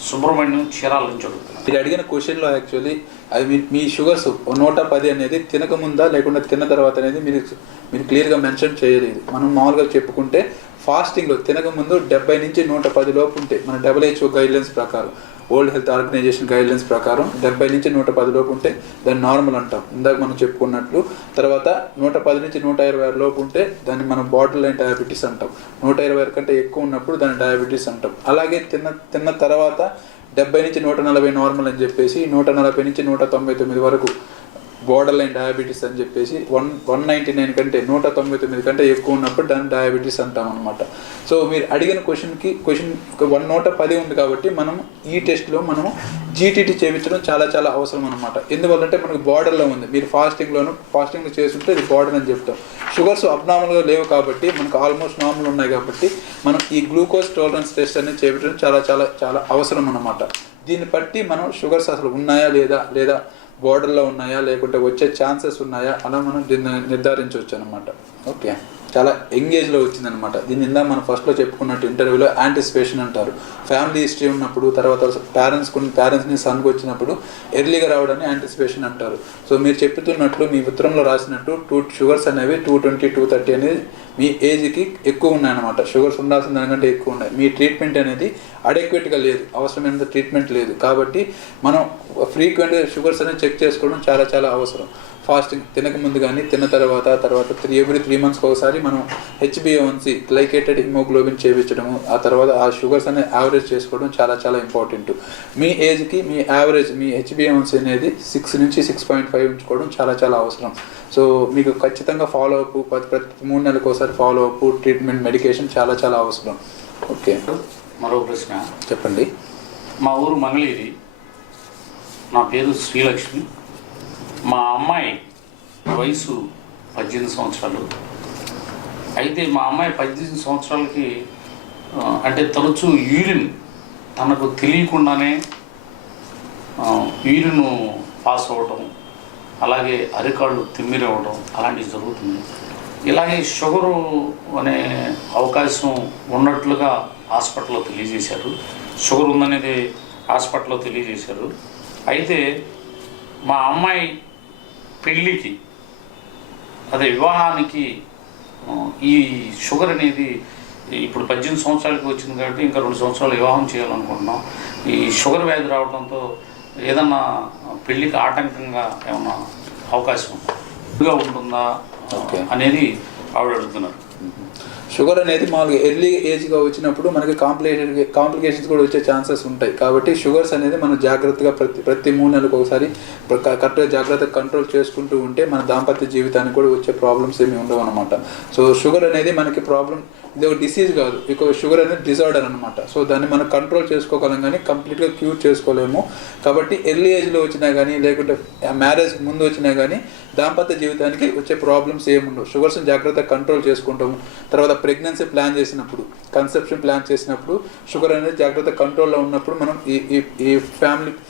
సుబ్రహ్మణ్యం చీరాల నుంచి అడుగుతున్నారు. మీరు అడిగిన క్వశ్చన్లో యాక్చువల్లీ అది మీ షుగర్స్ 110 అనేది తినకముందా లేకుండా తిన్న తర్వాత అనేది మీరు క్లియర్గా మెన్షన్ చేయలేదు. మనం మామూలుగా చెప్పుకుంటే ఫాస్టింగ్లో తినకముందు 70 నుంచి 110 లోపు ఉంటే, మన WHO గైడ్లైన్స్ ప్రకారం, వరల్డ్ హెల్త్ ఆర్గనైజేషన్ గైడ్లైన్స్ ప్రకారం 70 నుంచి 110 లోపు ఉంటే దాన్ని నార్మల్ అంటాం, ఇందాక మనం చెప్పుకున్నట్లు. తర్వాత 110 నుంచి 120 లోపు ఉంటే దాన్ని మనం బార్డర్ లైన్ డయాబెటీస్ అంటాం. 120 కంటే ఎక్కువ ఉన్నప్పుడు దాన్ని డయాబెటీస్ అంటాం. అలాగే తిన్న తర్వాత 70 నుంచి 140 నార్మల్ అని చెప్పేసి 140 నుంచి 199 వరకు బోర్డర్ లైన్ డయాబెటీస్ అని చెప్పేసి 199 కంటే 199 కంటే ఎక్కువ ఉన్నప్పుడు దాన్ని డయాబెటీస్ అంటాం అనమాట. సో మీరు అడిగిన క్వశ్చన్ 110 ఉంది కాబట్టి మనం ఈ టెస్ట్లో మనం జీటీటీ చేయించడం చాలా చాలా అవసరం అనమాట. ఎందువల్లంటే మనకు బార్డర్లో ఉంది, మీరు ఫాస్టింగ్లో చేస్తుంటే ఇది బార్డర్ అని చెప్తాం. షుగర్స్ అబ్నార్మల్గా లేవు కాబట్టి మనకు ఆల్మోస్ట్ నార్మల్ ఉన్నాయి కాబట్టి మనం ఈ గ్లూకోజ్ టాలరెన్స్ టెస్ట్ అనేది చేయించడం చాలా చాలా చాలా అవసరం అనమాట. దీన్ని బట్టి మనం షుగర్స్ అసలు ఉన్నాయా లేదా బార్డర్లో ఉన్నాయా లేకుంటే వచ్చే ఛాన్సెస్ ఉన్నాయా అలా మనం దీన్ని నిర్ధారించవచ్చు అనమాట. ఓకే, చాలా ఎంగేజ్లో వచ్చిందనమాట. దీని ఇందా మనం ఫస్ట్లో చెప్పుకున్నట్టు ఇంటర్వ్యూలో యాంటిసిపేషన్ అంటారు. ఫ్యామిలీ హిస్టరీ ఉన్నప్పుడు, తర్వాత పేరెంట్స్ని సన్కి వచ్చినప్పుడు ఎర్లీగా రావడాన్ని యాంటిసిపేషన్ అంటారు. సో మీరు చెప్తున్నట్లు మీ ఉత్తరంలో రాసినట్టు షుగర్స్ అనేవి 220, 230 అనేది మీ ఏజ్కి ఎక్కువ ఉన్నాయన్నమాట. షుగర్స్ ఉండాల్సిన దానికంటే ఎక్కువ ఉన్నాయి. మీ ట్రీట్మెంట్ అనేది అడెక్వేట్గా లేదు, అవసరమైనంత ట్రీట్మెంట్ లేదు. కాబట్టి మనం ఫ్రీక్వెంట్గా షుగర్స్ అనేది చెక్ చేసుకోవడం చాలా చాలా అవసరం. ఫాస్టింగ్ తినకముందు కానీ తిన్న తర్వాత ఎవ్రీ 3 months ఒకసారి మనం HbA1c గ్లైకేటెడ్ హిమోగ్లోబిన్ చేయించడము, ఆ తర్వాత ఆ షుగర్స్ అనేది యావరేజ్ చేసుకోవడం చాలా చాలా ఇంపార్టెంట్. మీ ఏజ్కి మీ యావరేజ్ మీ HbA1c అనేది 6 నుంచి 6.5 ఉంచుకోవడం చాలా చాలా అవసరం. సో మీకు ఖచ్చితంగా ఫాలో అప్ ప్రతి 3 నెలలకు ఒకసారి ఫాలో అప్, ట్రీట్మెంట్, మెడికేషన్ చాలా చాలా అవసరం. ఓకే, మరో ప్రశ్న చెప్పండి. మా ఊరు మంగళగిరి, నా పేరు శ్రీలక్ష్మి. మా అమ్మాయి వయసు 18 సంవత్సరాలు. అయితే మా అమ్మాయి 18 సంవత్సరాలకి అంటే తరచూ యూరిన్ తనకు తెలియకుండానే యూరిన్ పాస్ అవ్వటం, అలాగే అరికాళ్ళు తిమ్మిరవ్వడం అలాంటివి జరుగుతుంది. ఇలాగే షుగరు అనే అవకాశం ఉన్నట్లుగా హాస్పిటల్లో తెలియజేశారు. షుగర్ ఉందనేది హాస్పిటల్లో తెలియజేశారు. అయితే మా అమ్మాయి పెళ్ళికి వివాహానికి ఈ షుగర్ అనేది ఇప్పుడు 18 సంవత్సరాలకి వచ్చింది కాబట్టి ఇంకా 2 సంవత్సరాలు వివాహం చేయాలనుకుంటున్నాం. ఈ షుగర్ వ్యాధి రావడంతో ఏదన్నా పెళ్ళికి ఆటంకంగా ఏమన్నా అవకాశం ఉంటుందా అనేది ఆవిడ అడుగుతున్నారు. షుగర్ అనేది మామూలుగా ఎర్లీ ఏజ్గా వచ్చినప్పుడు మనకి కాంప్లికేషన్స్ కూడా వచ్చే ఛాన్సెస్ ఉంటాయి. కాబట్టి షుగర్స్ అనేది మనం జాగ్రత్తగా ప్రతి 3 నెలలకు ఒకసారి కరెక్ట్గా జాగ్రత్తగా కంట్రోల్ చేసుకుంటూ ఉంటే మన దాంపత్య జీవితానికి కూడా వచ్చే ప్రాబ్లమ్స్ ఏమి ఉండవు అనమాట. సో షుగర్ అనేది మనకి ప్రాబ్లం, ఇది ఒక డిసీజ్ కాదు, ఇక షుగర్ అనేది డిజార్డర్ అనమాట. సో దాన్ని మనం కంట్రోల్ చేసుకోగలం కానీ కంప్లీట్గా క్యూర్ చేసుకోలేము. కాబట్టి ఎర్లీ ఏజ్లో వచ్చినా కానీ లేకుంటే మ్యారేజ్ ముందు వచ్చినా కానీ దాంపత్య జీవితానికి వచ్చే ప్రాబ్లమ్స్ ఏముండవు. షుగర్స్ని జాగ్రత్తగా కంట్రోల్ చేసుకుంటాము. తర్వాత ప్రెగ్నెన్సీ ప్లాన్ చేసినప్పుడు, కన్సెప్షన్ ప్లాన్ చేసినప్పుడు షుగర్ అనేది జాగ్రత్త కంట్రోల్లో ఉన్నప్పుడు మనం ఈ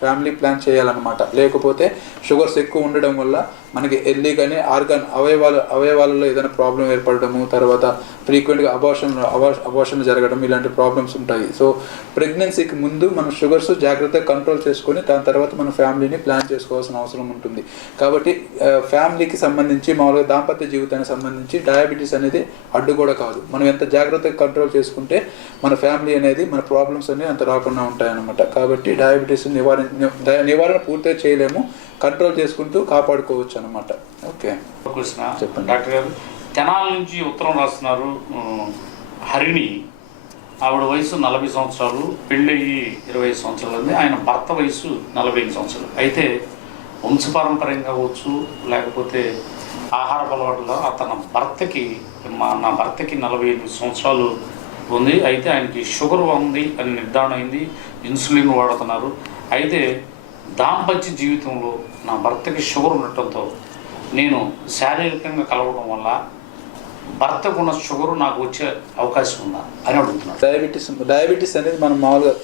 ఫ్యామిలీ ప్లాన్ చేయాలన్నమాట. లేకపోతే షుగర్స్ ఎక్కువ ఉండడం వల్ల మనకి ఎర్లీగానే అవయవాలలో ఏదైనా ప్రాబ్లం ఏర్పడము, తర్వాత ఫ్రీక్వెంట్గా అబార్షన్ జరగడం, ఇలాంటి ప్రాబ్లమ్స్ ఉంటాయి. సో ప్రెగ్నెన్సీకి ముందు మనం షుగర్స్ జాగ్రత్తగా కంట్రోల్ చేసుకొని దాని తర్వాత మన ఫ్యామిలీని ప్లాన్ చేసుకోవాల్సిన అవసరం ఉంటుంది. కాబట్టి ఫ్యామిలీకి సంబంధించి మామూలుగా దాంపత్య జీవితానికి సంబంధించి డయాబెటీస్ అనేది అడ్డు కూడా కాదు. మనం ఎంత జాగ్రత్తగా కంట్రోల్ చేసుకుంటే మన ఫ్యామిలీ అనేది మన ప్రాబ్లమ్స్ అనేవి అంత రాకుండా ఉంటాయన్నమాట. కాబట్టి డయాబెటీస్ నివారణ పూర్తిగా చేయలేము, కంట్రోల్ చేసుకుంటూ కాపాడుకోవచ్చు అనమాట. ఓకే, చెప్పండి. డాక్టర్ గారు తెనాల నుంచి ఉత్తరం రాస్తున్నారు. హరిణి, ఆవిడ వయసు 40 సంవత్సరాలు, పెళ్ళయ్యి 25 సంవత్సరాలు ఉంది. ఆయన భర్త వయసు 45 సంవత్సరాలు. అయితే వంశపారంపర్యంగా కావచ్చు లేకపోతే ఆహార అలవాటులో నా భర్తకి 48 సంవత్సరాలు ఉంది. అయితే ఆయనకి షుగర్ ఉంది అని నిర్ధారణ అయింది, ఇన్సులిన్ వాడుతున్నారు. అయితే దాంపత్య జీవితంలో నా భర్తకి షుగర్ ఉండటంతో నేను శారీరకంగా కలవడం వల్ల భర్తకు ఉన్న షుగర్ నాకు వచ్చే అవకాశం ఉందా అని అడుగుతున్నాను. డయాబెటీస్ అనేది మనం మామూలుగా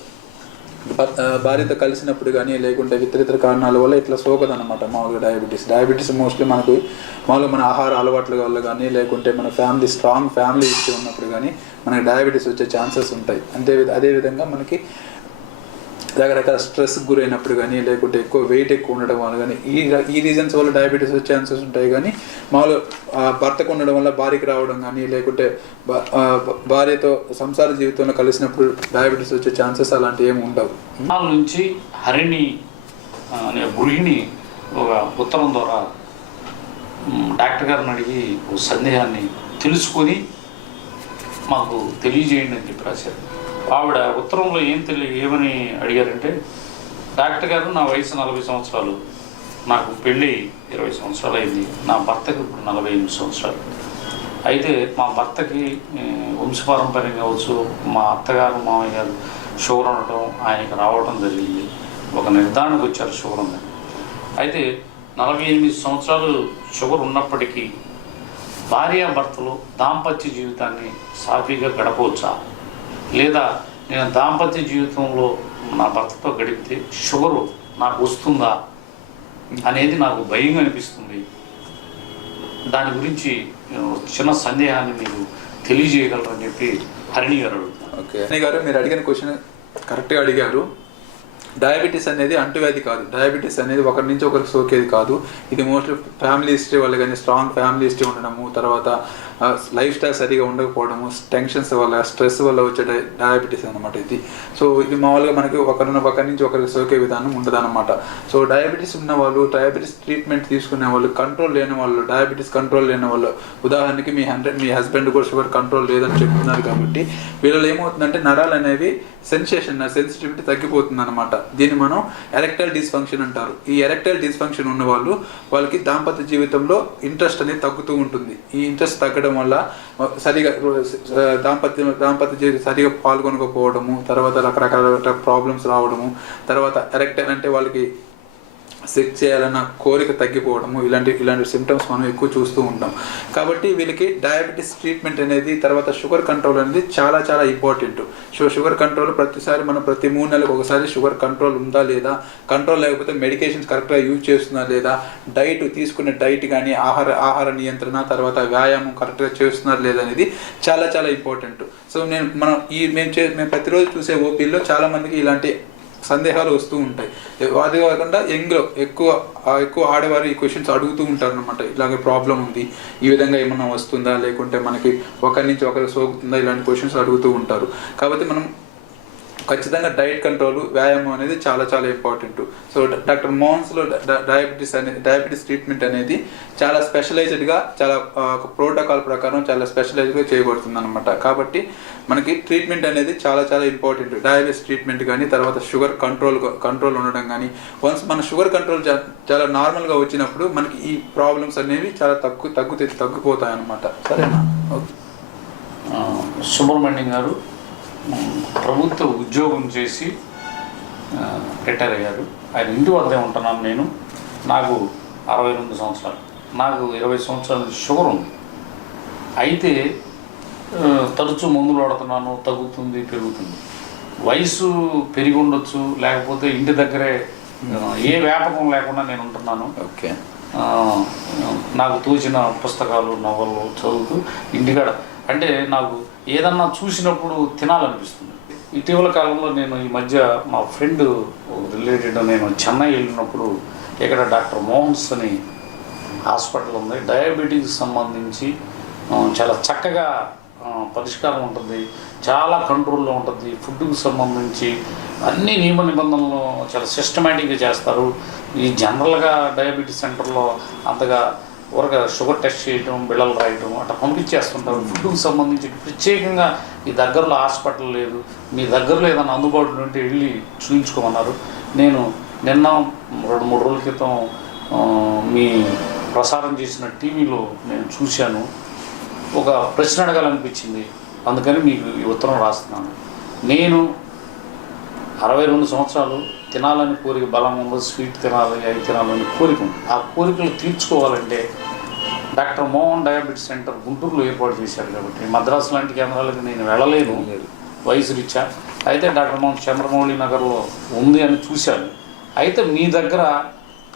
భార్యతో కలిసినప్పుడు కానీ లేకుంటే ఇతర కారణాల వల్ల ఇట్లా సోకదన్నమాట. మామూలుగా డయాబెటీస్ మోస్ట్లీ మామూలుగా మన ఆహార అలవాట్ల వల్ల కానీ లేకుంటే మన స్ట్రాంగ్ ఫ్యామిలీ హిస్టరీ ఉన్నప్పుడు కానీ మనకి డయాబెటీస్ వచ్చే ఛాన్సెస్ ఉంటాయి. అదేవిధంగా మనకి రకరకాల స్ట్రెస్ గురైనప్పుడు కానీ లేకుంటే వెయిట్ ఎక్కువ ఉండడం వల్ల కానీ ఈ రీజన్స్ వల్ల డయాబెటీస్ వచ్చే ఛాన్సెస్ ఉంటాయి. కానీ మామూలు భర్తకు ఉండడం వల్ల భార్యకి రావడం కానీ లేకుంటే భార్యతో సంసార జీవితంలో కలిసినప్పుడు డయాబెటీస్ వచ్చే ఛాన్సెస్ అలాంటివి ఏమి ఉండవు. నుంచి హరిణి అనే గృహిణి ఒక ఉత్తరం ద్వారా డాక్టర్ గారిని అడిగి ఒక సందేహాన్ని తెలుసుకొని మాకు తెలియజేయండి అని చెప్పి రాశారు. ఆవిడ ఉత్తరంలో ఏమని అడిగారంటే, డాక్టర్ గారు నా వయసు 40 సంవత్సరాలు, నాకు పెళ్ళి 20 సంవత్సరాలు అయింది. నా భర్తకి ఇప్పుడు 48 సంవత్సరాలు. అయితే మా భర్తకి వంశపారంపర్యం కావచ్చు, మా అత్తగారు మామయ్య గారు షుగర్ ఉండటం ఆయనకి రావడం జరిగింది. ఒక నిర్ధారణకు వచ్చారు షుగర్ ఉందని. అయితే 48 సంవత్సరాలు షుగర్ ఉన్నప్పటికీ భార్యాభర్తలు దాంపత్య జీవితాన్ని సాఫీగా గడపవచ్చా, లేదా నేను దాంపత్య జీవితంలో నా భర్తతో గడిపితే షుగరు నాకు వస్తుందా అనేది నాకు భయంగా అనిపిస్తుంది. దాని గురించి చిన్న సందేహాన్ని మీరు తెలియజేయగలరని చెప్పి హరిణి గారు అడుగుతున్నారు. ఓకే, హరిణి గారు, మీరు అడిగిన క్వశ్చన్ కరెక్ట్గా అడిగారు. డయాబెటీస్ అనేది అంటువ్యాధి కాదు. డయాబెటీస్ అనేది ఒకరి నుంచి ఒకరికి సోకేది కాదు. ఇది మోస్ట్లీ ఫ్యామిలీ హిస్టరీ వల్ల కానీ, స్ట్రాంగ్ ఫ్యామిలీ హిస్టరీ ఉండడము, తర్వాత లైఫ్ స్టైల్ సరిగా ఉండకపోవడము, టెన్షన్స్ వల్ల, స్ట్రెస్ వల్ల వచ్చే డయాబెటీస్ అనమాట ఇది. సో ఇది మామూలుగా మనకి ఒకరి నుంచి ఒకరికి సోకే విధానం ఉండదు అనమాట. సో డయాబెటీస్ ఉన్న వాళ్ళు, డయాబెటీస్ ట్రీట్మెంట్ తీసుకునే వాళ్ళు, కంట్రోల్ లేని వాళ్ళు, డయాబెటీస్ కంట్రోల్ లేని వాళ్ళు, ఉదాహరణకి మీ హస్బెండ్ కూడా షుగర్ కంట్రోల్ లేదని చెప్తున్నారు కాబట్టి వీళ్ళలో ఏమవుతుందంటే నరాలు అనేవి సెన్సిటివిటీ తగ్గిపోతుంది అనమాట. దీన్ని మనం ఎరెక్టైల్ డిస్ఫంక్షన్ అంటారు. ఈ ఎరెక్టైల్ డిస్ఫంక్షన్ ఉన్న వాళ్ళకి దాంపత్య జీవితంలో ఇంట్రెస్ట్ అనేది తగ్గుతూ ఉంటుంది. ఈ ఇంట్రెస్ట్ తగ్గడం వల్ల సరిగా దాంపత్య జీవితం సరిగా పాల్గొనకపోవడము, తర్వాత రకరకాల ప్రాబ్లమ్స్ రావడము, తర్వాత ఎరెక్టైల్ అంటే వాళ్ళకి సెక్స్ చేయాలన్న కోరిక తగ్గిపోవడము, ఇలాంటి సిమ్టమ్స్ మనం ఎక్కువ చూస్తూ ఉంటాం. కాబట్టి వీళ్ళకి డయాబెటీస్ ట్రీట్మెంట్ అనేది, తర్వాత షుగర్ కంట్రోల్ అనేది చాలా చాలా ఇంపార్టెంట్. షుగర్ కంట్రోల్ ప్రతిసారి మనం ప్రతి 3 నెలలకు ఒకసారి షుగర్ కంట్రోల్ ఉందా లేదా, కంట్రోల్ లేకపోతే మెడికేషన్స్ కరెక్ట్గా యూజ్ చేస్తున్నా లేదా, తీసుకునే డైట్ కానీ, ఆహార నియంత్రణ, తర్వాత వ్యాయామం కరెక్ట్గా చేస్తున్నారు లేదా అనేది చాలా చాలా ఇంపార్టెంట్. సో మేము ప్రతిరోజు చూసే ఓపీల్లో చాలా మందికి ఇలాంటి సందేహాలు వస్తూ ఉంటాయి. అది కాకుండా ఎక్కువ ఆడవారు ఈ క్వశ్చన్స్ అడుగుతూ ఉంటారు అనమాట. ఇలాగే ప్రాబ్లం ఉంది, ఈ విధంగా ఏమన్నా వస్తుందా, లేకుంటే మనకి ఒకరి నుంచి ఒకరు సోకుతుందా, ఇలాంటి క్వశ్చన్స్ అడుగుతూ ఉంటారు. కాబట్టి మనం ఖచ్చితంగా డైట్ కంట్రోల్, వ్యాయామం అనేది చాలా చాలా ఇంపార్టెంట్. సో డాక్టర్ మోహన్స్లో డయాబెటీస్ ట్రీట్మెంట్ అనేది చాలా స్పెషలైజ్డ్గా, చాలా ప్రోటోకాల్ ప్రకారం చాలా స్పెషలైజ్డ్గా చేయబడుతుంది అనమాట. కాబట్టి మనకి ట్రీట్మెంట్ అనేది చాలా చాలా ఇంపార్టెంట్. డయాబెటీస్ ట్రీట్మెంట్ కానీ, తర్వాత షుగర్ కంట్రోల్ ఉండడం కానీ, వన్స్ మన షుగర్ కంట్రోల్ చాలా నార్మల్గా వచ్చినప్పుడు మనకి ఈ ప్రాబ్లమ్స్ అనేవి చాలా తగ్గిపోతాయి అన్నమాట. సరేనా? ఓకే. సుబ్రహ్మణ్యం గారు ప్రభుత్వ ఉద్యోగం చేసి రిటైర్ అయ్యారు. ఆయన ఇంటి వద్దే ఉంటున్నాను నేను. నాకు 62 సంవత్సరాలు. నాకు 20 సంవత్సరాల షుగర్ ఉంది. అయితే తరచూ మందులు వాడుతున్నాను, తగ్గుతుంది, పెరుగుతుంది. వయసు పెరిగి ఉండొచ్చు, లేకపోతే ఇంటి దగ్గరే ఏ వ్యాపకం లేకుండా నేను ఉంటున్నాను. ఓకే. నాకు తోచిన పుస్తకాలు, నవళ్ళు చదువుతూ ఇంటికాడ, అంటే నాకు ఏదన్నా చూసినప్పుడు తినాలనిపిస్తుంది. ఇటీవల కాలంలో నేను ఈ మధ్య మా ఫ్రెండ్ రిలేటెడ్ నేను చెన్నై వెళ్ళినప్పుడు ఇక్కడ డాక్టర్ మోహన్స్ అని హాస్పిటల్ ఉంది. డయాబెటీస్ సంబంధించి చాలా చక్కగా పరిష్కారం ఉంటుంది, చాలా కంట్రోల్లో ఉంటుంది. ఫుడ్కి సంబంధించి అన్ని నియమ నిబంధనలు చాలా సిస్టమేటిక్గా చేస్తారు. ఈ జనరల్గా డయాబెటీస్ సెంటర్లో అంతగా ఊరగా షుగర్ టెస్ట్ చేయటం, బిళ్ళలు రాయటం అట్లా పంపించేస్తుంటారు. ఫుడ్కి సంబంధించి ప్రత్యేకంగా ఈ దగ్గరలో హాస్పిటల్ లేదు, మీ దగ్గరలో ఏదైనా అందుబాటులో ఉంటే వెళ్ళి చూపించుకోమన్నారు. నేను నిన్న 2-3 రోజుల క్రితం మీ ప్రసారం చేసిన టీవీలో నేను చూశాను. ఒక ప్రశ్న అడగాలనిపించింది, అందుకని మీకు ఈ ఉత్తరం రాస్తున్నాను. నేను 62 సంవత్సరాలు, తినాలని కోరిక బలం ఉంది, స్వీట్ తినాలి, అవి తినాలని కోరిక ఉంది. ఆ కోరికలు తీర్చుకోవాలంటే డాక్టర్ మోహన్ డయాబెటీస్ సెంటర్ గుంటూరులో ఏర్పాటు చేశారు. కాబట్టి మద్రాసు లాంటి కేంద్రాలకు నేను వెళ్ళలేను వయసు రీత్యా. అయితే డాక్టర్ మోహన్ చంద్రమౌళి నగర్లో ఉంది అని చూశాను. అయితే మీ దగ్గర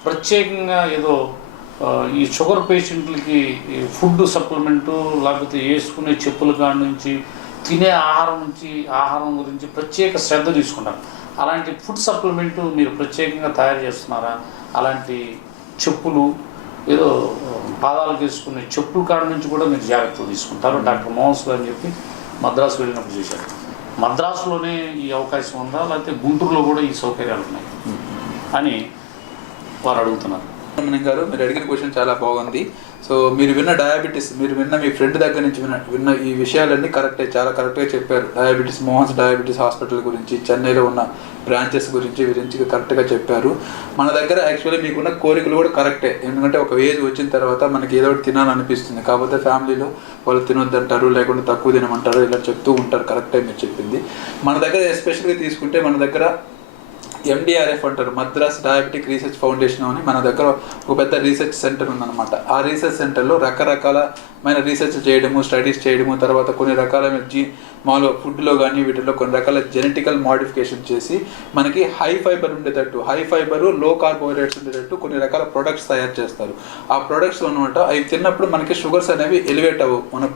ప్రత్యేకంగా ఏదో ఈ షుగర్ పేషెంట్లకి ఫుడ్ సప్లిమెంటు, లేకపోతే వేసుకునే చెప్పుల కాడి నుంచి, తినే ఆహారం గురించి ప్రత్యేక శ్రద్ధ తీసుకుంటారు. అలాంటి ఫుడ్ సప్లిమెంటు మీరు ప్రత్యేకంగా తయారు చేస్తున్నారా? అలాంటి చెప్పులు, ఏదో పాదాలకు వేసుకునే చెప్పుల కాడి నుంచి కూడా మీరు జాగ్రత్తలు తీసుకుంటారు డాక్టర్ మోహన్స్లో అని చెప్పి మద్రాసు వెళ్ళినప్పుడు చూశారు. మద్రాసులోనే ఈ అవకాశం ఉందా, లేకపోతే గుంటూరులో కూడా ఈ సౌకర్యాలు ఉన్నాయి అని వారు అడుగుతున్నారు. గారు మీరు అడిగిన క్వశ్చన్ చాలా బాగుంది. సో మీరు విన్న డయాబెటీస్, మీరు విన్న మీ ఫ్రెండ్ దగ్గర నుంచి విన్న ఈ విషయాలన్నీ చాలా కరెక్ట్గా చెప్పారు. డయాబెటీస్, మోహన్స్ డయాబెటీస్ హాస్పిటల్ గురించి, చెన్నైలో ఉన్న బ్రాంచెస్ గురించి కరెక్ట్గా చెప్పారు. మన దగ్గర యాక్చువల్లీ మీకున్న కోరికలు కూడా కరెక్టే. ఎందుకంటే ఒక ఏజ్ వచ్చిన తర్వాత మనకి ఏదో ఒకటి తినాలనిపిస్తుంది. కాకపోతే ఫ్యామిలీలో వాళ్ళు తినొద్దంటారు, లేకుంటే తక్కువ తినమంటారు, ఇలా చెప్తూ ఉంటారు. కరెక్టే మీరు చెప్పింది. మన దగ్గర ఎస్పెషల్గా తీసుకుంటే మన దగ్గర MDRF అంటారు, మద్రాస్ డయాబెటిక్ రీసెర్చ్ ఫౌండేషన్ అని మన దగ్గర ఒక పెద్ద రీసెర్చ్ సెంటర్ ఉందన్నమాట. ఆ రీసెర్చ్ సెంటర్లో రకరకాలమైన రీసెర్చ్ చేయడము, స్టడీస్ చేయడము, తర్వాత కొన్ని రకాలైన మామూలుగా ఫుడ్లో కానీ వీటిలో కొన్ని రకాల జెనెటికల్ మోడిఫికేషన్ చేసి మనకి హై ఫైబర్ ఉండేటట్టు, హై ఫైబర్ లో కార్బోహైడ్రేట్స్ ఉండేటట్టు కొన్ని రకాల ప్రొడక్ట్స్ తయారు చేస్తారు. ఆ ప్రొడక్ట్స్ అనమాట అవి తిన్నప్పుడు మనకి షుగర్స్ అనేవి ఎలివేట్ అవ్వవు. మనం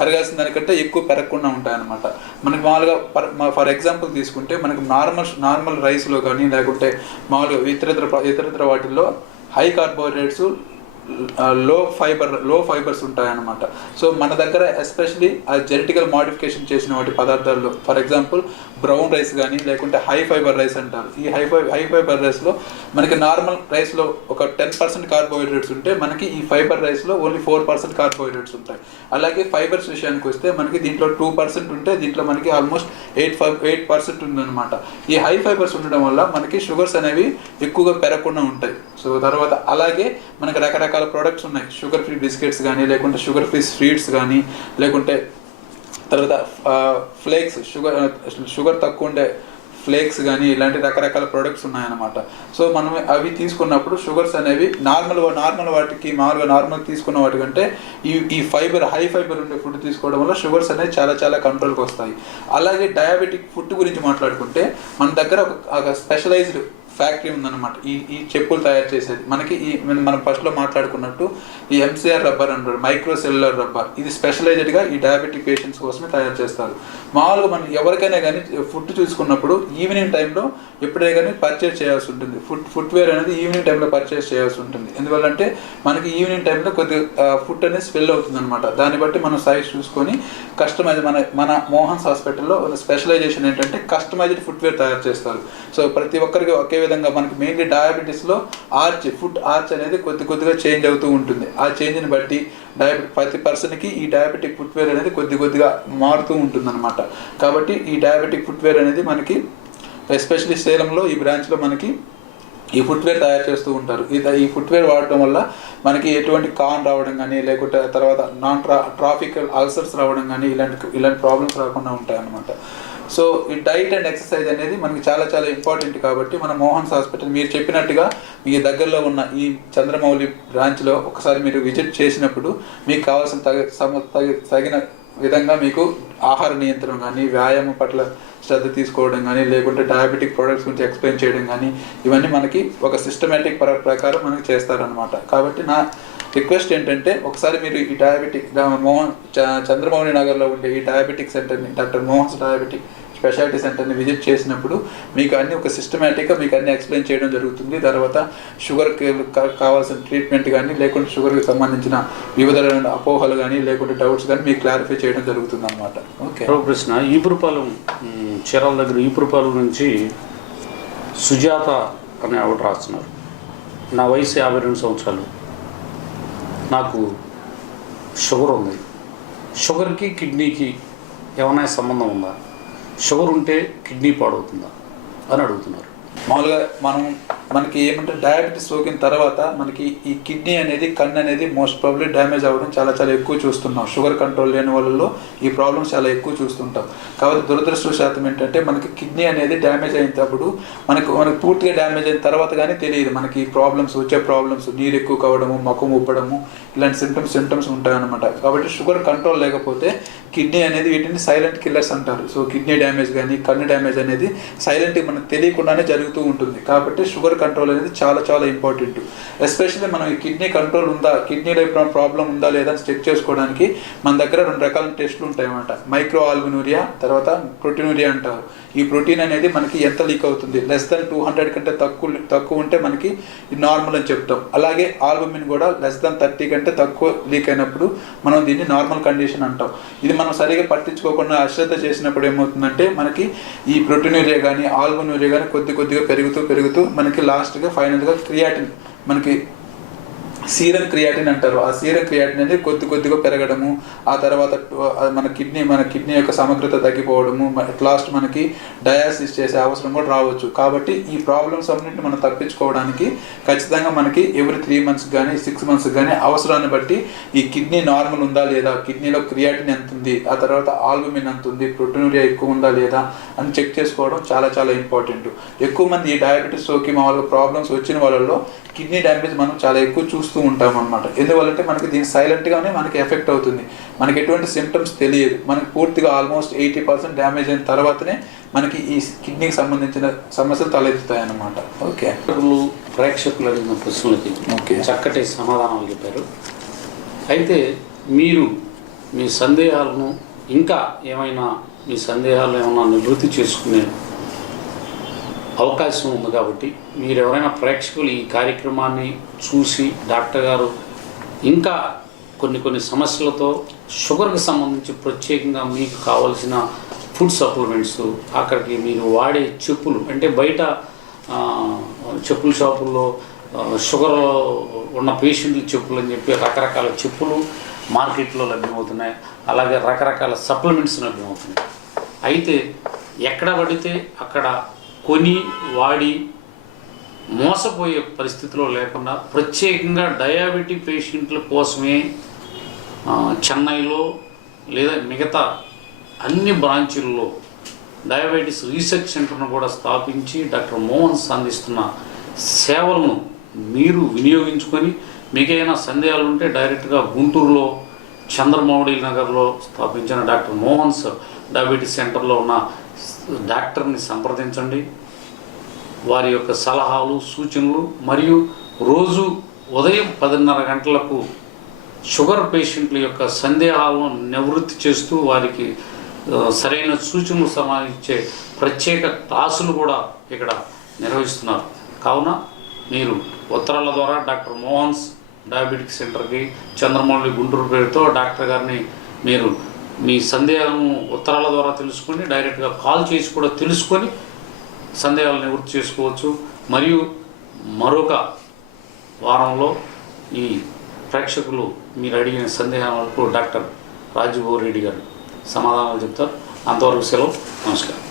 పెరగాల్సిన దానికంటే ఎక్కువ పెరగకుండా ఉంటాయన్నమాట. మనకి మామూలుగా ఫర్ ఎగ్జాంపుల్ తీసుకుంటే మనకి నార్మల్ రైస్లో కానీ లేకుంటే మామూలుగా ఇతరత్ర వాటిల్లో హై కార్బోహైడ్రేట్స్, లో ఫైబర్స్ ఉంటాయన్నమాట. సో మన దగ్గర ఎస్పెషలీ ఆ జెనెటికల్ మోడిఫికేషన్ చేసిన వాటి పదార్థాల్లో ఫర్ ఎగ్జాంపుల్ బ్రౌన్ రైస్ కానీ లేకుంటే హై ఫైబర్ రైస్ అంటారు. ఈ హై ఫైబర్ రైస్లో మనకి నార్మల్ రైస్లో ఒక 10% కార్బోహైడ్రేట్స్ ఉంటే మనకి ఈ ఫైబర్ రైస్లో ఓన్లీ 4% కార్బోహైడ్రేట్స్ ఉంటాయి. అలాగే ఫైబర్స్ విషయానికి వస్తే మనకి దీంట్లో 2% ఉంటే దీంట్లో మనకి ఆల్మోస్ట్ 8% ఉందన్నమాట. ఈ హై ఫైబర్స్ ఉండడం వల్ల మనకి షుగర్స్ అనేవి ఎక్కువగా పెరగకుండా ఉంటాయి. సో తర్వాత అలాగే మనకి రకరకాల ప్రొడక్ట్స్ ఉన్నాయి. షుగర్ ఫ్రీ బిస్కెట్స్ కానీ లేకుంటే షుగర్ ఫ్రీ స్వీట్స్ కానీ లేకుంటే తర్వాత ఫ్లేక్స్, షుగర్ తక్కువ ఉండే ఫ్లేక్స్ కానీ ఇలాంటి రకరకాల ప్రొడక్ట్స్ ఉన్నాయన్నమాట. సో మనం అవి తీసుకున్నప్పుడు షుగర్స్ అనేవి నార్మల్ తీసుకున్న వాటికంటే ఈ హై ఫైబర్ ఉండే ఫుడ్ తీసుకోవడం వల్ల షుగర్స్ అనేవి చాలా కంట్రోల్కి వస్తాయి. అలాగే డయాబెటిక్ ఫుడ్ గురించి మాట్లాడుకుంటే మన దగ్గర ఒక స్పెషలైజ్డ్ ఫ్యాక్టరీ ఉందన్నమాట. ఈ చెప్పులు తయారు చేసేది మనకి మనం ఫస్ట్లో మాట్లాడుకున్నట్టు ఈ MCR రబ్బర్ అంటారు, మైక్రో సెల్యులర్ రబ్బర్. ఇది స్పెషలైజ్డ్గా ఈ డయాబెటిక్ పేషెంట్స్ కోసమే తయారు చేస్తారు. మామూలుగా మనం ఎవరికైనా కానీ ఫుడ్ చూసుకున్నప్పుడు ఈవినింగ్ టైంలో ఎప్పుడైనా కానీ పర్చేస్ చేయాల్సి ఉంటుంది. ఫుట్వేర్ అనేది ఈవినింగ్ టైంలో పర్చేస్ చేయాల్సి ఉంటుంది. ఎందువల్లంటే మనకి ఈవినింగ్ టైంలో కొద్దిగా ఫుడ్ అనేది స్పెల్ అవుతుంది అనమాట. దాన్ని బట్టి మనం సైజ్ చూసుకొని కస్టమైజ్ మన మోహన్స్ హాస్పిటల్లో స్పెషలైజేషన్ ఏంటంటే కస్టమైజ్డ్ ఫుట్వేర్ తయారు చేస్తారు. సో ప్రతి ఒక్కరికి ఒకే విధంగా మనకి మెయిన్లీ డయాబెటీస్లో ఫుడ్ ఆర్చ్ అనేది కొద్దిగా చేంజ్ అవుతూ ఉంటుంది. ఆ చేంజ్ని బట్టి ప్రతి పర్సన్కి ఈ డయాబెటిక్ ఫుట్వేర్ అనేది కొద్దిగా మారుతూ ఉంటుంది అనమాట. కాబట్టి ఈ డయాబెటిక్ ఫుట్వేర్ అనేది మనకి ఎస్పెషల్లీ సేలంలో ఈ బ్రాంచ్లో మనకి ఈ ఫుట్వేర్ తయారు చేస్తూ ఉంటారు. ఈ ఫుట్వేర్ వాడటం వల్ల మనకి ఎటువంటి కాన్ రావడం కానీ లేకుంటే తర్వాత ట్రాఫికల్ అల్సర్స్ రావడం కానీ ఇలాంటి ప్రాబ్లమ్స్ రాకుండా ఉంటాయి అన్నమాట. సో ఈ డైట్ అండ్ ఎక్సర్సైజ్ అనేది మనకి చాలా ఇంపార్టెంట్. కాబట్టి మన మోహన్స్ హాస్పిటల్ మీరు చెప్పినట్టుగా మీ దగ్గరలో ఉన్న ఈ చంద్రమౌళి బ్రాంచ్లో ఒకసారి మీరు విజిట్ చేసినప్పుడు మీకు కావాల్సిన తగిన విధంగా మీకు ఆహార నియంత్రణ కానీ వ్యాయామం పట్ల శ్రద్ధ తీసుకోవడం కానీ లేకుంటే డయాబెటిక్ ప్రొడక్ట్స్ గురించి ఎక్స్ప్లెయిన్ చేయడం కానీ ఇవన్నీ మనకి ఒక సిస్టమేటిక్ ప్రకారం మనకి చేస్తారనమాట. కాబట్టి నా రిక్వెస్ట్ ఏంటంటే ఒకసారి మీరు ఈ డయాబెటిక్ చంద్రమౌళి నగర్లో ఉండే ఈ డయాబెటిక్ సెంటర్ని, డాక్టర్ మోహన్స్ డయాబెటిక్ స్పెషాలిటీ సెంటర్ని విజిట్ చేసినప్పుడు మీకు అన్ని ఒక సిస్టమేటిక్గా మీకు అన్ని ఎక్స్ప్లెయిన్ చేయడం జరుగుతుంది. తర్వాత షుగర్కి కావాల్సిన ట్రీట్మెంట్ కానీ లేకుంటే షుగర్కి సంబంధించిన వివిధ అపోహలు కానీ లేకుంటే డౌట్స్ కానీ మీకు క్లారిఫై చేయడం జరుగుతుంది అనమాట. ఓకే, ప్రశ్న ఈపురపాలెం చీరాల దగ్గర ఈపురపాలెం నుంచి సుజాత అనే ఆవిడ రాస్తున్నారు. నా వయసు 52 సంవత్సరాలు. నాకు షుగర్ ఉంది. షుగర్కి కిడ్నీకి ఏమైనా సంబంధం ఉందా? షుగర్ ఉంటే కిడ్నీ పాడవుతుందా అని అడుగుతున్నారు. మామూలుగా మనకి ఏమంటే డయాబెటీస్ సోకిన తర్వాత మనకి ఈ కిడ్నీ అనేది, కన్ను అనేది మోస్ట్ ప్రాబ్లీ డ్యామేజ్ అవ్వడం చాలా ఎక్కువ చూస్తున్నాం. షుగర్ కంట్రోల్ లేని వాళ్ళలో ఈ ప్రాబ్లమ్స్ చాలా ఎక్కువ చూస్తుంటాం. కాబట్టి దురదృష్టవశాతం ఏంటంటే మనకి కిడ్నీ అనేది డ్యామేజ్ అయినప్పుడు మనకు పూర్తిగా డ్యామేజ్ అయిన తర్వాత కానీ తెలియదు మనకి ఈ వచ్చే ప్రాబ్లమ్స్ నీరు ఎక్కువ కావడము, మక్కువ ఉబ్బడము, ఇలాంటి సిమ్టమ్స్ ఉంటాయన్నమాట. కాబట్టి షుగర్ కంట్రోల్ లేకపోతే కిడ్నీ అనేది వీటిని సైలెంట్ కిల్లర్స్ అంటారు. సో కిడ్నీ డ్యామేజ్ కానీ కన్ను డ్యామేజ్ అనేది సైలెంట్గా మనకు తెలియకుండానే జరుగుతూ ఉంటుంది. కాబట్టి షుగర్ కంట్రోల్ అనేది చాలా ఇంపార్టెంట్. ఎస్పెషల్లీ మనం ఈ కిడ్నీ కంట్రోల్ ఉందా, కిడ్నీలో ప్రాబ్లం ఉందా లేదా అని చెక్ చేసుకోవడానికి మన దగ్గర 2 రకాల టెస్టులు ఉంటాయన్నమాట. మైక్రో ఆల్బుమినురియా, తర్వాత ప్రోటీనూరియా అంటారు. ఈ ప్రోటీన్ అనేది మనకి ఎంత లీక్ అవుతుంది, లెస్ దెన్ 200 కంటే తక్కువ ఉంటే మనకి నార్మల్ అని చెప్తాం. అలాగే ఆల్బుమిన్ కూడా లెస్ దెన్ 30 కంటే తక్కువ లీక్ అయినప్పుడు మనం దీన్ని నార్మల్ కండిషన్ అంటాం. ఇది మనం సరిగా పట్టించుకోకుండా అశ్రద్ధ చేసినప్పుడు ఏమవుతుందంటే మనకి ఈ ప్రోటీనూరియా కానీ ఆల్బుమినురియా కానీ కొద్దిగా పెరుగుతూ మనకి లాస్ట్గా ఫైనల్గా మనకి సీరం క్రియాటిన్ అంటారు. ఆ సీరం క్రియాటిన్ అనేది కొద్దిగా పెరగడము, ఆ తర్వాత మన కిడ్నీ యొక్క సమగ్రత తగ్గిపోవడము, అట్ లాస్ట్ మనకి డయాలసిస్ చేసే అవసరం కూడా రావచ్చు. కాబట్టి ఈ ప్రాబ్లమ్స్ అన్నింటిని మనం తప్పించుకోవడానికి ఖచ్చితంగా మనకి ఎవ్రీ 3 months కానీ 6 months కానీ అవసరాన్ని బట్టి ఈ కిడ్నీ నార్మల్ ఉందా లేదా, కిడ్నీలో క్రియాటిన్ ఎంత ఉంది, ఆ తర్వాత ఆల్బుమిన్ ఎంత ఉంది, ప్రోటీనూరియా ఎక్కువ ఉందా లేదా అని చెక్ చేసుకోవడం చాలా చాలా ఇంపార్టెంట్. ఎక్కువ మంది ఈ డయాబెటీస్ సోకి మామూలుగా ప్రాబ్లమ్స్ వచ్చిన వాళ్ళలో కిడ్నీ డ్యామేజ్ మనం చాలా ఎక్కువ చూస్తూ ఉంటాం అనమాట. ఎందువల్లంటే మనకి దీని సైలెంట్గానే మనకి ఎఫెక్ట్ అవుతుంది, మనకి ఎటువంటి సిమ్టమ్స్ తెలియదు. మనకి పూర్తిగా ఆల్మోస్ట్ 80% డ్యామేజ్ అయిన తర్వాతనే మనకి ఈ కిడ్నీకి సంబంధించిన సమస్యలు తలెత్తుతాయి అన్నమాట. ఓకే, ప్రేక్షకులు అడిగిన ప్రశ్నలకి చక్కటి సమాధానాలు చెప్పారు. అయితే మీరు మీ సందేహాలను ఇంకా ఏమైనా మీ సందేహాలు ఏమైనా నివృత్తి చేసుకునే అవకాశం ఉంది కాబట్టి మీరు ఎవరైనా ప్రేక్షకులు ఈ కార్యక్రమాన్ని చూసి డాక్టర్ గారు ఇంకా కొన్ని సమస్యలతో షుగర్కి సంబంధించి ప్రత్యేకంగా మీకు కావాల్సిన ఫుడ్ సప్లిమెంట్స్, అక్కడికి మీరు వాడే చెప్పులు, అంటే బయట చెప్పుల షాపుల్లో షుగర్ ఉన్న పేషెంట్ల చెప్పులు అని చెప్పి రకరకాల చెప్పులు మార్కెట్లో లభ్యమవుతున్నాయి. అలాగే రకరకాల సప్లిమెంట్స్ లభ్యమవుతున్నాయి. అయితే ఎక్కడ పడితే అక్కడ కొని వాడి మోసపోయే పరిస్థితిలో లేకుండా ప్రత్యేకంగా డయాబెటిక్ పేషెంట్ల కోసమే చెన్నైలో లేదా మిగతా అన్ని బ్రాంచీల్లో డయాబెటీస్ రీసెర్చ్ సెంటర్ను కూడా స్థాపించి డాక్టర్ మోహన్స్ అందిస్తున్న సేవలను మీరు వినియోగించుకొని మీకైనా సందేహాలు ఉంటే డైరెక్ట్గా గుంటూరులో చంద్రమౌళి నగర్లో స్థాపించిన డాక్టర్ మోహన్స్ డయాబెటీస్ సెంటర్లో ఉన్న డాక్టర్ని సంప్రదించండి. వారి యొక్క సలహాలు సూచనలు మరియు రోజు ఉదయం 10:30 గంటలకు షుగర్ పేషెంట్ల యొక్క సందేహాలను నివృత్తి చేస్తూ వారికి సరైన సూచనలు సమాధించే ప్రత్యేక క్లాసులు కూడా ఇక్కడ నిర్వహిస్తున్నారు. కావున మీరు ఉత్తరాల ద్వారా డాక్టర్ మోహన్స్ డయాబెటిక్ సెంటర్కి చంద్రమౌళి గుంటూరు పేరుతో డాక్టర్ గారిని మీరు మీ సందేహాలను ఉత్తరాల ద్వారా తెలుసుకొని డైరెక్ట్గా కాల్ చేసి కూడా తెలుసుకొని సందేహాలు నివృత్తి చేసుకోవచ్చు. మరియు మరొక వారంలో ఈ ప్రేక్షకులు మీరు అడిగిన సందేహాలకు డాక్టర్ రాజగోరెడ్డి గారు సమాధానాలు చెప్తారు. అంతవరకు సెలవు. నమస్కారం.